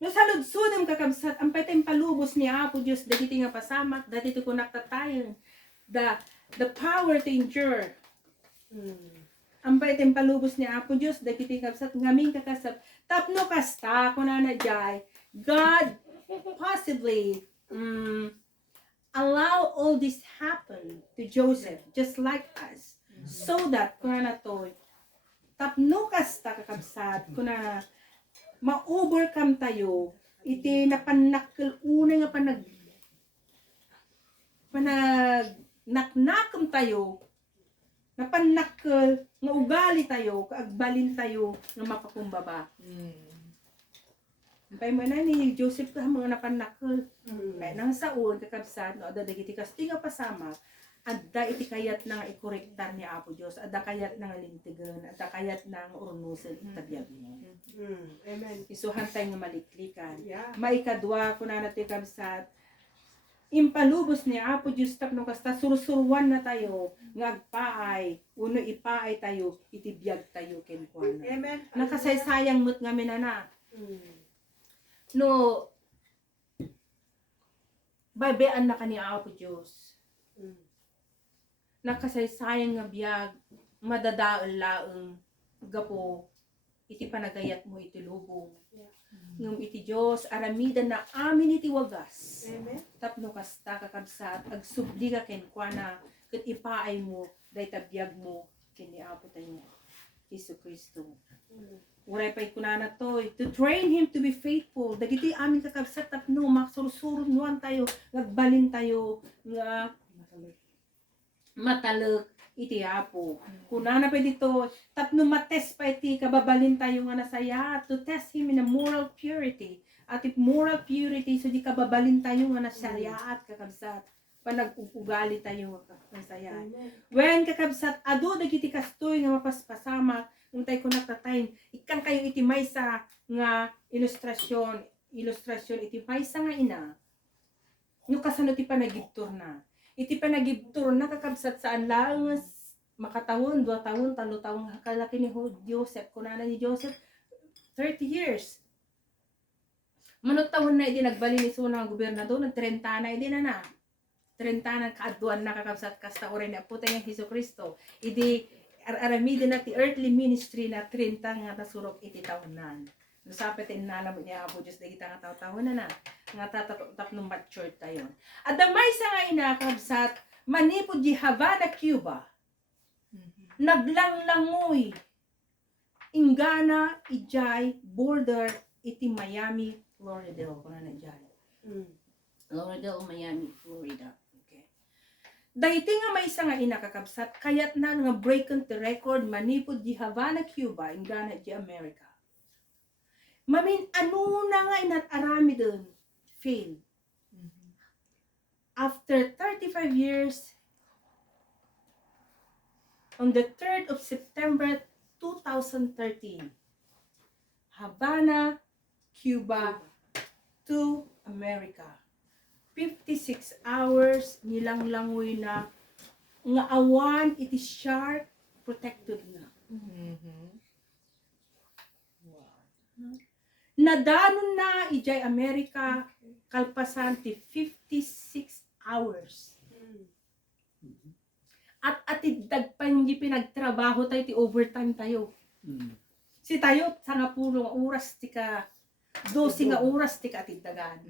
No saludsudem kakabsat, ang peteng palubos ni Apo Diyos, dagiti nga pasamak, dagiti ko naktatayon, the power to endure. Ang peteng palubos ni Apo Diyos, dagiti kabsat, ngaming kakasap, tapno kasta, kunana jay, God possibly allow all this happen to Joseph, just like us, so that, kunana to, tapno kasta kakabsat, kunana, ma-overcome tayo, iti napanakil una nga naknakam tayo, napanakil, nga ugali tayo, kaagbalin tayo, nga mapakumbaba. Pay mo na ni Joseph ka mga napanakil. Kaya nang saon, kakabsat, no, ada dagiti kasti nga pasama, adda iti kayat na nga ikorektar ni Apo Diyos, adda kayat na nga lintigan, adda kayat na nga urnusin itabiyag mo. Amen. Isuhan tayo nga maliklikan. Yeah. Maikadwa ko na natin kabsat, impalubos ni Apo Diyos tapno kasta sursurwan na tayo, ngagpaay, uno ipaay tayo, itibiyag tayo kenkwana. Amen. Nakasaysayang mo't nga minana. No, baybean na ka ni Apo Diyos. Nakasaysayang nga biyag, madadaol laeng, gapo, iti panagayat mo iti lubong. Ngum iti Diyos, aramidan na amin iti wagas. Amen. Tapno kasta kakabsat, agsubli ka kenkwana, kat ipaay mo, day tabiyag mo, kini Apo tayo, Isu Kristo. Uray pa'y kunana to, to train him to be faithful. Dagiti amin kakabsat, tapno, maksursurun nuan tayo, nagbalin tayo, nga matalek, iti Apo. Kunana pa dito, tapno mates pa iti kababalin tayo nga nasaya, to test him in a moral purity. At if moral purity, so di kababalin tayo nga nasaya at kakabsat. panag-ugali tayo masaya. Amen. When kakabsat ado dagiti kastoy nga mapaspasamak untay ko naktatime ikan kayo iti maysa nga ilustrasyon iti maysa nga ina no kasano ti panagibtur na iti panagibtur na kakabsat saan lang makatawon 2 taon 3 taon kalaki ni Joseph kunana ni Joseph 30 years manot taon na iti nagbali ni suna nga gobernador ng 30 na iti na 30 na kaaduan na kakabsat kasta oray na puta yung Jesucristo. Idi aramid na ti earthly ministry na 30 nga tasurok iti taonan. No sapetin na alam niya Apo Diyos dagiti nga taw-taon na nga tatap no mature tayo. At damay sa nga ina kakabsat manipod di Havana, Cuba. Naglanglangoy. Ingana ijay border iti Miami, Florida. Kuna na ijay. Lauderdale, Miami, Florida. Okay. Dahiti nga may isa nga inakakabsat, kayat na nga break on the record manipod di Havana, Cuba, ingana di America. Mamin, ano na nga inat-arami dun? Fail. After 35 years, on the 3rd of September 2013, Havana, Cuba, to America. 56 hours nilang langoy na nga awan iti shark protected na. Nadanon na ijay Amerika kalpasan ti 56 hours. At atid pa yung pinagtrabaho tayo ti overtime tayo. Si tayo sa nga puro nga oras ti ka 12 nga oras ti ka atiddagan.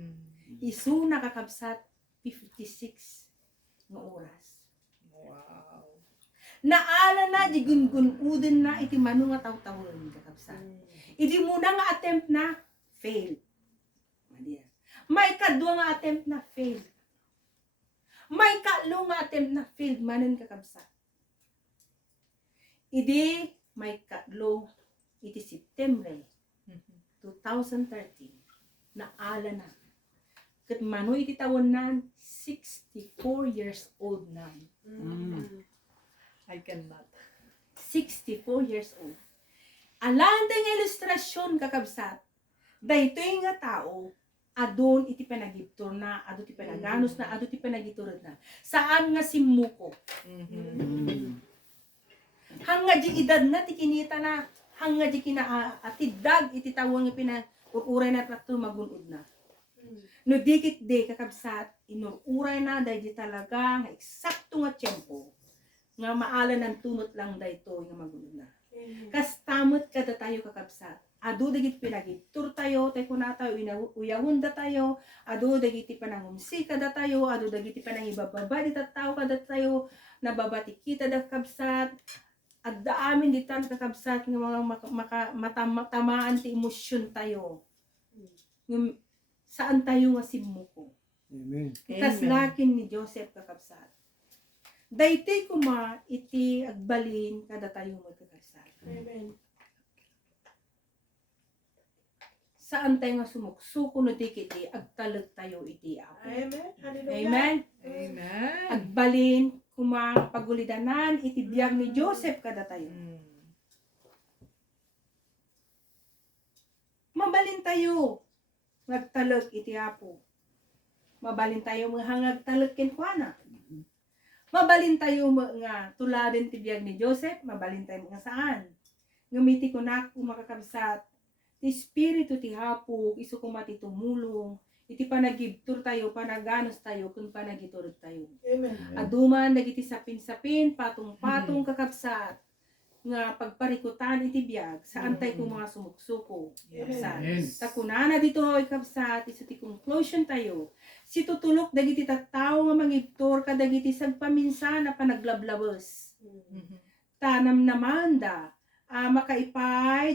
Isu nakakabsat 56 nga oras. Wow. Naala na di gungun-uden na iti mano nga taw-tawon kakabsat. Idi muna nga attempt na fail. May kadwa nga attempt na fail. May kaalo nga attempt na failed manen kakabsat. Idi may kaalo iti September 2013 naala na. Kat mano iti tawon nan 64 years old na. I cannot. 64 years old. Alang ng ilustrasyon kakabsat, daytoy nga tao, adon iti panagiptor na, ado ti panaganos na, ado ti panagiturod na. Saan nga simuko? Hanga di edad na, ti kinita na, hanga di kinaatidag, iti tawang nga pinaguray na at magunod na. No dikit de kakabsat, inuray na, dahil di talaga, nga eksakto nga tiyempo, nga maala ng tunot lang dayto nga magunod na. Kastamot kada tayo kakabsat. Ado dagit pinagiptur tayo, tayo na tayo, uyahunda tayo, ado dagiti panangumsi kada tayo, ado dagiti panangibababa di tao kada tayo, nababati kita da kakabsat, at daamin di tan kakabsat ng mga matamaan ti emosyon tayo. Saan tayo nga simuko? Amen. Kaslakin ni Joseph kakabsat. Daytoy kuma iti agbalin kada tayo magkakasal. Amen. Saan tayo nga sumuksuko no dikiti agtalag tayo iti Apo. Amen. Hallelujah. Amen. Amen. Agbalin kuma pagulidanan iti biyag ni Joseph kada tayo. Mabalin tayo ngagtalag iti Apo. Mabalin tayo mga hangagtalag kenkwana. Mabalin tayo nga tuladin ti biyag ni Joseph, mabalin tayo mga saan. Ngamiti ko na kung makakabsat, ti Espiritu ti Hapo, iso kumati tumulong, iti panagibtur tayo, panaganos tayo, kung panagiturod tayo. Amen. Aduman, nagiti sapin-sapin, patong-patong kakabsat, nga pagparikutan iti biyag, saan tayo kung mga sumuksuko. Kabsat. Amen. Takunana dito ay kabsat, iso ti conclusion tayo. Si tutulok dagiti tattao nga mangibtor kadagiti sagpaminsan na panaglablabos. Tanam naman da, makaipay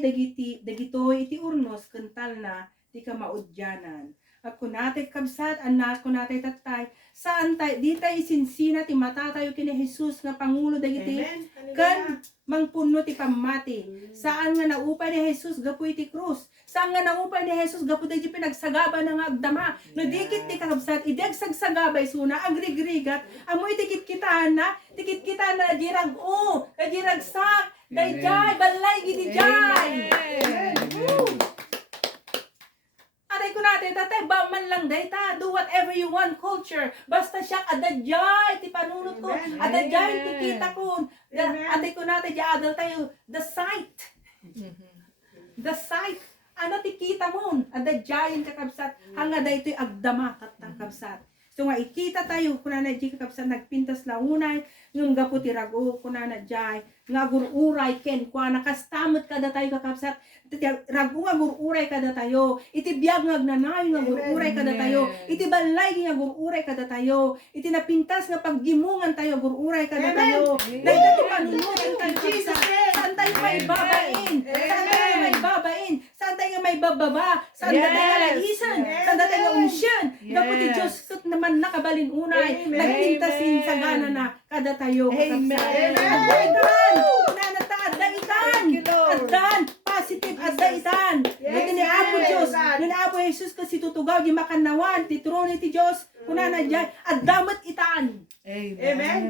dagitoy iti urnos kental na ti kamaudyanan. At kunatay kabsat, anak kunatay tatay, saan tayo, di tayo isinsina ti mata tayo kini Jesus nga Pangulo dagiti Amen. Hallelujah. kan mangpuno ti pamati. Saan nga naupay ni Jesus gapu iti krus. Saan nga naupay ni Jesus gapu ti pinagsagaba ng agdama. No dikit ti kakabsat, ideg sagsagabay suna, agrigrigat, amoy tikit kita na jirag jiragsak, dayjay, balay, gidi jay. Aray ko natin, tatay, ba man lang dayta, do whatever you want, culture. Basta siya, adadjay, ti panunot ko, adadjay, ti kita ko. Atay ko natin, di adal tayo, the sight. The sight. Ano ti kita mo? Adadjay, kakabsat, hanga da ito'y agdama, kakabsat. So nga, ikita tayo, kuna na di kakabsat, nagpintas launay, ngum gapu ti rago, kuna na jay, nga gururay, ken, kwa nakastamot kada tayo kakabsat, rago nga gururay kada tayo, iti biyag nga agnanayo nga gururay kada tayo, iti balay nga gururay kada tayo, iti napintas nga paggimungan tayo, gururay kada tayo, dahil ti panunutan tayo kakabsat, saan tayo may babain, saan tayo may babain, saan tayo nga may bababa, saan tayo nga laisan, saan tayo nga unsyan, gaputi Diyos tut naman nakabalin unay, nagpintasin sa gana na kada tayo kakabsat. Adaitan! Nanata, adaitan! Adan! Positive, adaitan! Ito ni Apo Diyos, ni Apo Jesus kasi tutugaw, di makanawan, ti trono ti Diyos, kunana dyan, adamat itaan. Amen.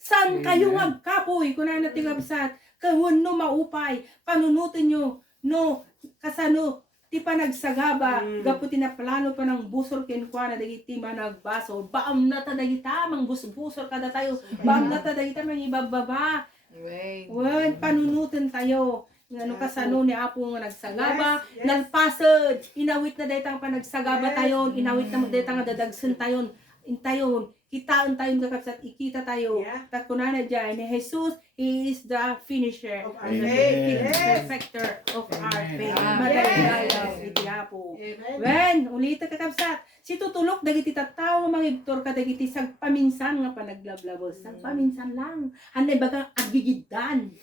San kayo ngagkapoy, kunana ti kabsat, kahun no maupay, panunutin nyo, no, kasano, ti panagsagaba, gaputi na plano pa ng busor kenkwa na dagiti managbaso, baam na ta dagita, mang busor kada tayo, baam na ta dagita, mang ibababa, wen, panunutin tayo, ano kasano ni Apo nga nagsagaba, nalpasad, inawit na daytang panagsagaba tayo, inawit na daytang dadagsan tayo, intayon, kitaan tayo kakabsat, ikita tayo, takunana dyan, ni Jesus, He is the finisher, the perfecter of our faith. Madalayaw, iti Apo. Wen, ulita kakabsat, si tutulok dagiti tattao, mangibtor ka dagiti sagpaminsan nga panaglablabos, sagpaminsan lang, hanay bagang agigiddan.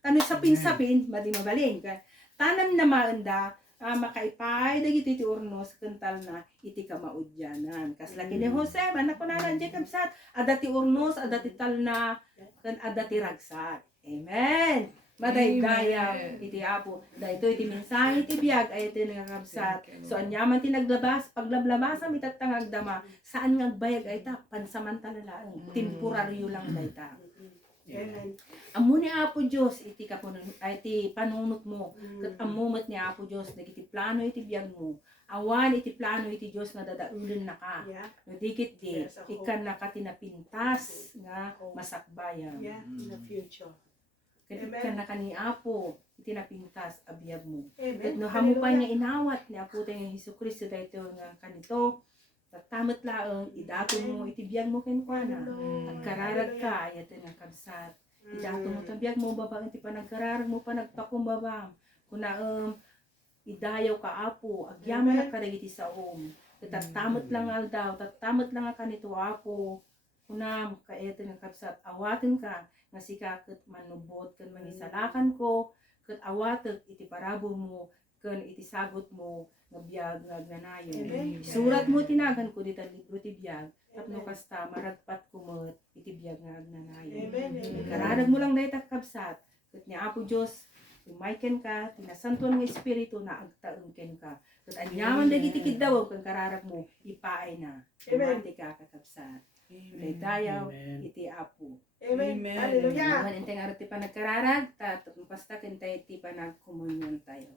Tanong sapin-sapin, madi mabalin ka, tanam na maanda, makaipay dagiti ti urnos kental na iti kamaudyanan. Kaslaki ni Jose, anak ko na Jacob sat, adati urnos, adati talna, kan adati ragsat. Amen. Madaydayaw iti Apo. Dahito iti mensahe iti biyag ay iti nakakabsat. So anyaman ti naglabas, paglablabasa mitatang agdama, saan ngagbayag ay ta pansamantala lang, temporaryo lang dayta. Amo ni Apo Diyos iti kapunon ay iti panunot mo ket amumet ni Apo Diyos dagiti plano iti biyag mo awan iti plano iti Diyos nga dadaulen naka no dikit di ikan naka tinapintas nga masakbayan in the future. ket ikan naka ni Apo iti napintas a biyag mo ket no hamupay nga inawat ni Apo tayo nga Hesukristo dayto nga kanito tatamot laeng idatong mo iti biyag mo kenkwana at kararag ka ayat nga kabsat idatong mo tabiyag mo babang iti panagkararag mo panagpakumbabang kuna idayaw ka Apo agyaman ka dagiti saom tatamot lang aldaw tatamot lang ka nito Apo kuna kaayat nga kabsat awaten ka nga sikaket manubot ken mangisalakan ko ket awatek iti parabo mo ken iti sagot mo nga biyag nga agnanayon. Surat mo tinagan ko dito libro ti biyag tapno kasta maragpat kumet iti biyag nga agnanayon. Kararag mo lang dayta kabsat ket ni Apo Dios tumayken ka tinasantuan nga espiritu na agtaeng ken ka. Ket anyaman dagiti kiddaw ken kararag mo ipaay na. Mati ka kakabsat. Daydayaw iti Apo. Amen. Hallelujah. Awan enteng arti panagkararag ta basta kentay ti panagkomunyon tayo.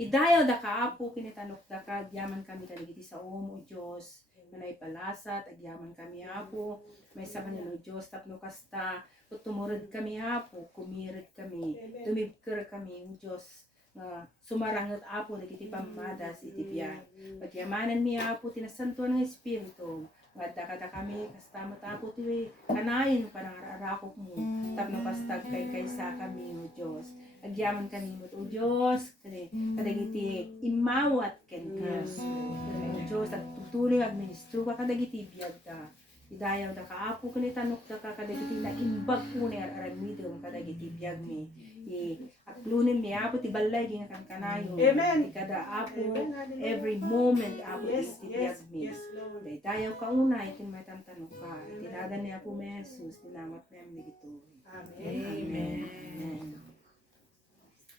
Idayaw da ka Apo kinitanok da ka agyaman kami kadagiti sa o Dios manay palasat agyaman kami Apo may saban no Dios tapno kasta tumurod kami Apo kumirit kami tumibker kami o Dios nga sumarangot Apo dagiti pamadas iti biya pagyamanan mi Apo tinasantuan nga espiritu nga kada kami kasta matapo ti kanayon panangarakop mo tapno kasta kay sa kami o Dios agyaman kami mo o Dios kadagiti imawat ken ka o Dios at tutuloy administro ka kadagiti biyag ta Idayaw da kaapo kani tanok da kadagiti na imbag ko ni aramidom kadagiti biyag mi. Atlunin mi apo ti balay gi kan kanayo. Amen. Kada apo Amen. Hallelujah. every moment apo Yes, ti yes, biyag mi. yes, Lord. Idayaw ka una ikin may tantanok ka. Tinagan niya po may Jesus tinamat niya mi dito. Amen. Amen.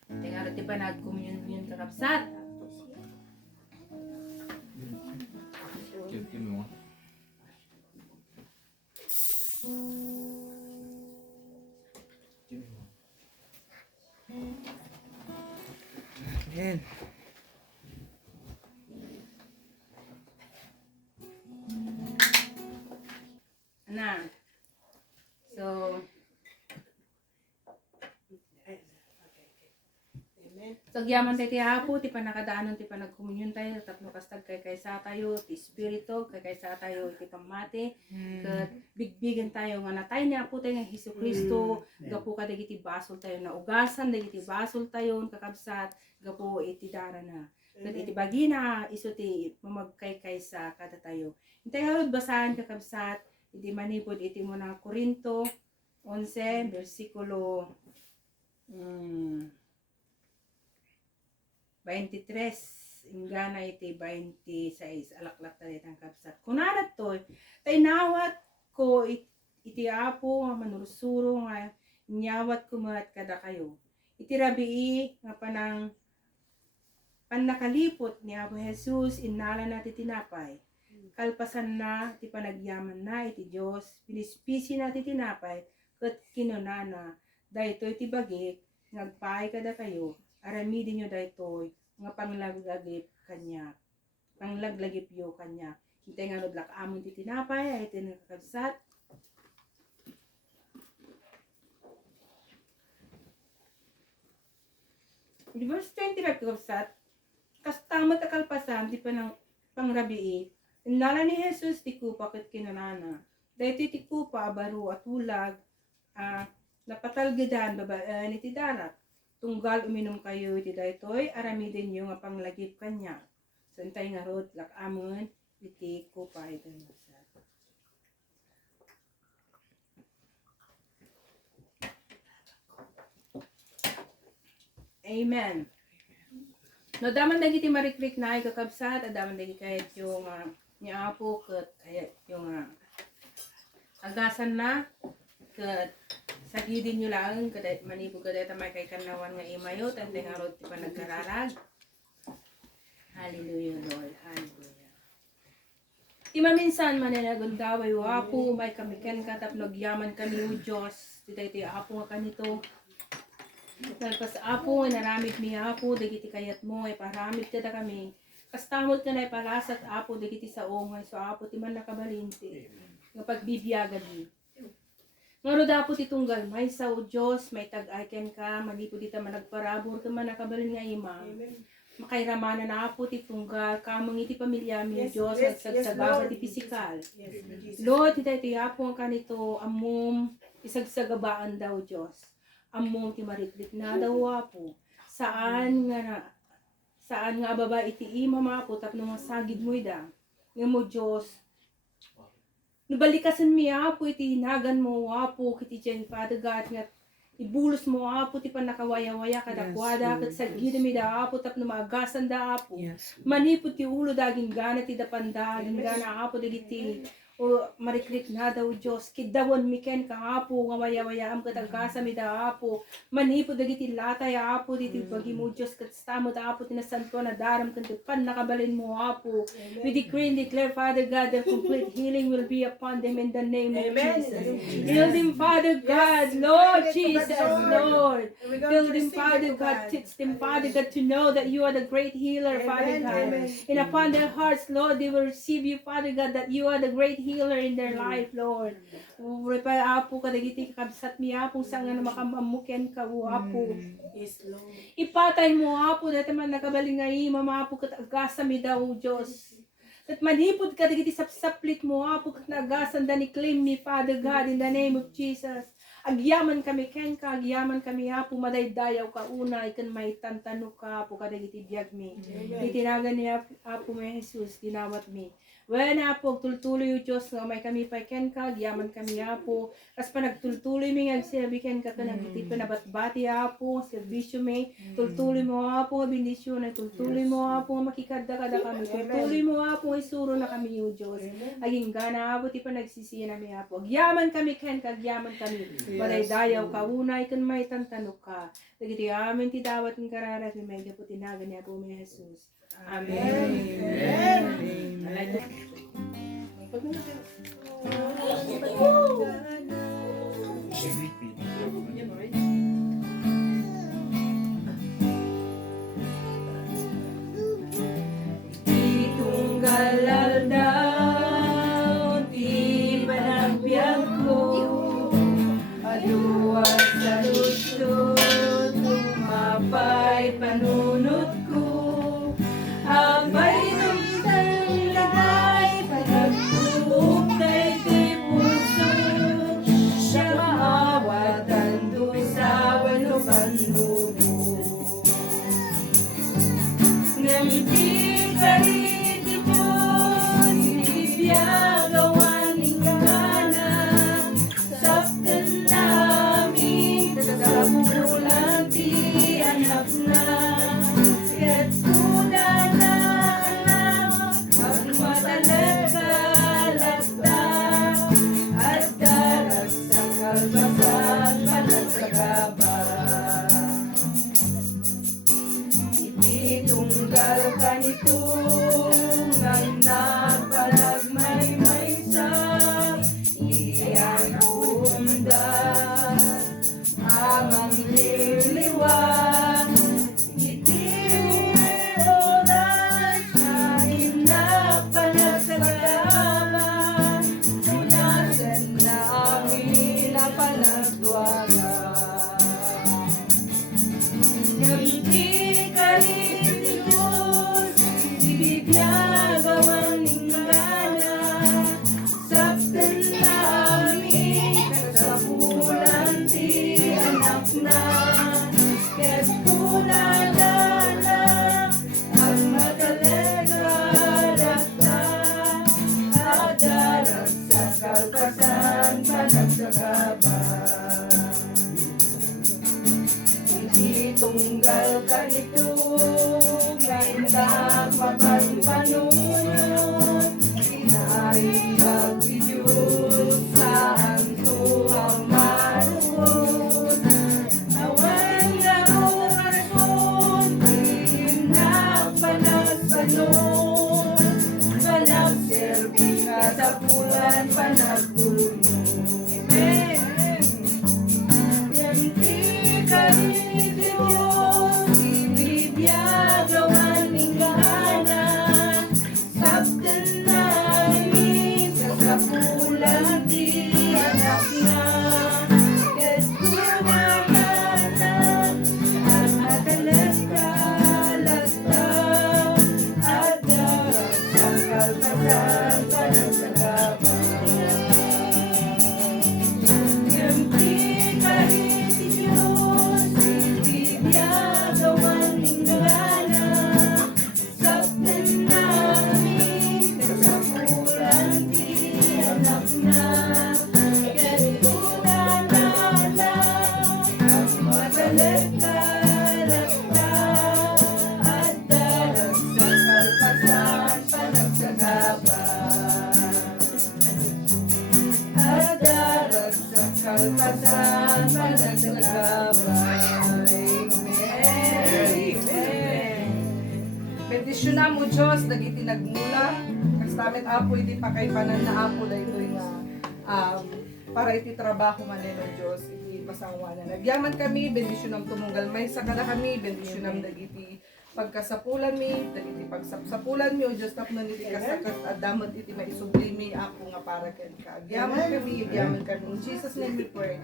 Tingaro ti panagkomunyon kakapsat. Give me one. Give me one. Amen. Na. So, Amen. gyaman tayo ti hapo, ti panakadaanon, ti panagkomunyon tayo, tapno kastag kay sa tayo, ti spirito, kay sa tayo, ti pamati, kat bigbigan tayo nga natay niya po tayo nga Hesus Kristo, gapo ka dagiti basol tayo na ugasan, dagiti basol tayo, kakabsat, gapo iti dara na. Kat iti bagina, iso ti mamagkay sa kada tayo. Hintay nga basahan kakabsat, iti manipod iti mo na Korinto 11, versikulo 23, ingana iti 26, alaklak tayo itang kapsat. Kunarat to, tay nawat ko iti apo nga manursuro nga nyawat kumat kada kayo. Iti rabii nga panakalipot ni Apo Jesus inala na ti tinapay. Kalpasan na ti panagyaman na iti Dios, pinispisi na ti tinapay ket kinunana daytoy ti bagi ngagpaay kada kayo, aramidin nyo daytoy nga panglaglagip kanya. Panglaglagip yo kanya. Hintay nga nudlak amon ti tinapay ay tinakabsat. Di verse 25 kabsat, kastamat akalpasan di pa ng pangrabii. Inala ni Jesus ti kupa ket kinunana. Daytoy ti kupa baro at ulag napatalgedan babaan iti darat. Tunggal uminom kayo iti daytoy aramiden nyo nga panglagip kanya. Santay nga rod lakamon iti kupa iti masat. Amen. No daman dagiti marikrik na ay kakabsat, daman dagiti kahit yung niapo ket ayat yung agasan na ket sagidin nyo lang ket manipod ket may kay kanawan nga imayo tante nga rod ti panagkararag. Hallelujah Lord. Hallelujah. Ti maminsan mananagundaway wapo may kamiken katapnog yaman kami o Dios. Ti apo nga kanito. Nalpas apo nga naramid mi apo dagiti kayat mo ay paramid kada kami. Kastamot nga na ipalasat apo dagiti sa ongay so apo ti man nakabalinti. Nga pagbibiyagan mi. Ngaro dapo ti tunggal may sa o Dios may tag-ayken ka manipod ita managparabor ka man nakabalin nga ima. Makairamanan na apo ti tunggal kamong iti pamilya mi o Dios at sagsagawa ti pisikal. Lord ti apo ang kanito amom isagsagabaan daw Dios. Among ti mariklik na daw apo. Saan nga baba iti ima mapo tapno masagid mo ida. Nga mo Dios. Nubalikasan mi apo iti hinagan mo apo kiti Jen Father God nga ibulos mo apo ti panakawaya-waya kadakwada ket sagid mi da apo tapno magasan da apo. Manipod ti ulo daging gana ti dapanda gana apo dagiti o mariklik na daw Diyos, kidawan mi ken ka apo, nga waya-waya am katagkasa mi da apo, manipod dagiti latay apo, diti bagi mo Diyos, katstamot apo, tinasanto na daram kanto pan nakabalin mo apo. We decree and declare, Father God, that complete healing will be upon them in the name of Jesus. Heal them, Father God, Lord Jesus, Lord. Heal them, Father God, teach them, Father God, to know that you are the great healer, Father God. And upon their hearts, Lord, they will receive you, Father God, that you are the great healer in their life, Lord. Repay apo kadagiti kabsat mi apo sa nga makamamuken ka apo. Yes, Lord. Ipatay mo apo dati man nakabalingay mamapo kat agasa mi daw Dios. At manipod kadagiti sapsaplit mo apo kat nagasan da ni claim mi Father God in the name of Jesus. Agyaman kami ken ka, agyaman kami apo madaydayaw ka una ikan may tantano ka apo kadagiti biyag mi. Itinagan ni apo mi Jesus dinawat mi. Wala na po, tultuloy yung Diyos nga may kami pa ken ka, giyaman kami apo. Kas pa nagtultuloy mi nga sinabi ken ka nagtitip pa nabatbati apo, serbisyo mi, tultuloy mo apo, bendisyon, tultuloy mo apo, makikada-kada kami, tultuloy mo apo, isuro na kami yung Diyos. Aging gana apo, ti pa nagsisiya namin apo. Giyaman kami ken ka, giyaman kami. Walay dayaw ka, unay kan may tantanok ka. Dagiti amin ti dawat ng kararat, may po tinagan niya po may Jesus. Amen. Itunggal aldaw, di panagbiag ko, aluwas sa lusod, tumapay panunod ko, abay ng talagay, panagtuog kay tipuso, siya maawat ang dusa, walo panlubo. Ngamiti ka rin di Diyos, ibiyagawan lingkana, saktan namin, kasabulan ti anak na, kaya't tunan na anak, ang matalaga lagda, at daras sa kalbasan, panagsagaba. Ititunggal ka nito, nganak palagmay-may sa iyang bunda. Amang liliwan, itinuloy oras na inapanagsalama, tunasan na amin na panagduara. Ngiti ka rin Diyos, ibibiyagawan lingkana, saktan namin, kasabulan ti anak na, kaya't tunadana, ang matalega lakta, at daras sa kalpasan, panagsagaba. Itunggal ka nito, ngayon magpanunod, inaring magbiyos sa anto ang marunod. Awan na orason, pinagpanagsanon, panagserbi ka sa pulan, panagtulunod. Amen. Yanti ka rin Diyos, ibibiyagawan lingkana, saktan namin, kasapulan ti anak na, kaya't tumamanan, at natalaga lagda, at daras sa kalpasan, panagsagaba. Yanti ka rin Diyos, ibibiyagawan lingkana, saktan namin, kasapulan ti anak na, kaya't tunadana, ang matalaga lagda, at daras sa kalpasan, panagsagaba. At daras sa kalpasan, panagsagaba. Amen. Bendisyonan mo Diyos, dagiti nagmula, kastamit apo iti pakaipanan na apo da ito nga para iti trabaho maneno Diyos, iti pasangwanan. Nagyaman kami, bendisyonan tumunggal may sakada kami, bendisyonan dagiti pagkasapulan mi, dagiti pagsapsapulan mi, o Diyos tapno iti kasakat at damot iti maisubli mi ako nga para ken ka. Agyaman kami. In Jesus name we pray.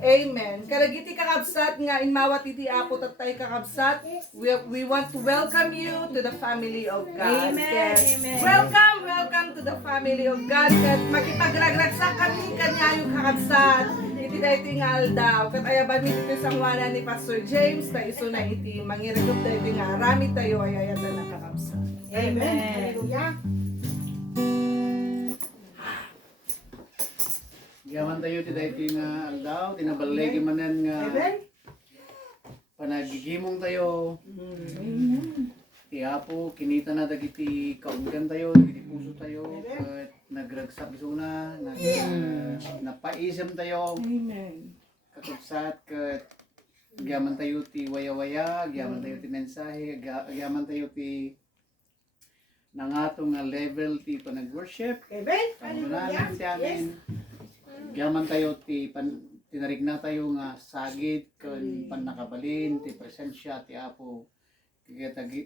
Amen. Karagiti kakabsat nga inmawat iti apo tatay kakabsat. We want to welcome you to the family of God. Amen. Yes. Amen. Welcome to the family of God. Kat makipagragragsak kami kanya yung kakabsat. Iti da iti nga aldaw. Kat ayaban mi iti sangwanan ni Pastor James. Ta iso na iti mangiragop da iti nga rami tayo ayayatan na kakabsat. Amen. Hallelujah. Yaman tayo ti dahil nga aldaw, tinabalay manan nga Amen. panagigimong tayo. Ti Apo, kinita na dagiti kaunggan tayo, dagiti puso tayo, at nagragsak suna, napaisam tayo, Amen. kakabsat, kat agyaman tayo ti waya-waya, agyaman tayo ti mensahe, agyaman tayo ti nangatong nga level ti panag-worship, Amen. Hallelujah. pangunanan ti amin. Agyaman tayo ti tinarigna tayo nga sagit, kan panakabalin, ti presensya, ti Apo,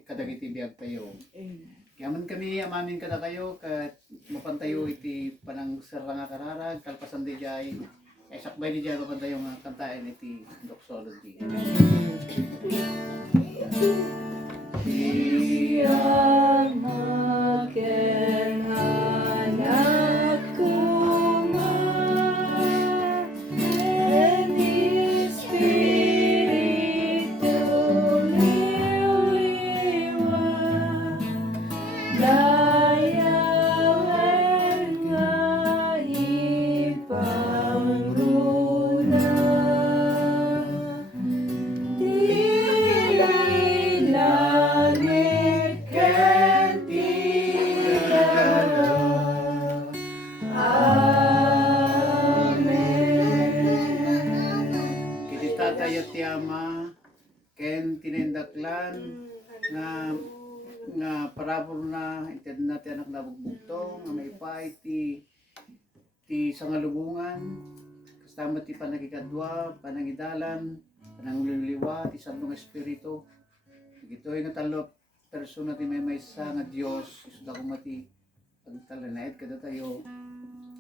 kadagiti biyag tayo. Yaman kami amamin kada kayo kat mapantayo iti panang sarang nga kararag kalpasan di jay ay sakbay di jay mapantayo nga kantain iti doxology. Diyan makenhanak kuma, en espiritu liwa, dayawan nga ipangruna. Kiti tatay at ti ama ken tinendaklan nga parabor na ited na ti anak na bugbugtong nga may pa ti sangalubungan kasama ti panagikadwa, panangidalan, panangliliwa, ti sabong espiritu. Ito'y nga talop persona ti may maysa nga Dios isuda ko mati pagtalanaid kada tayo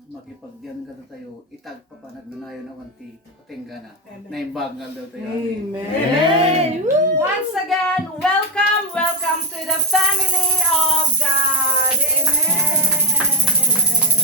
makipagdiyan kada tayo itagpapanag na nayon awan ti patenggana na imbangal daw tayo. Amen. Once again, welcome to the family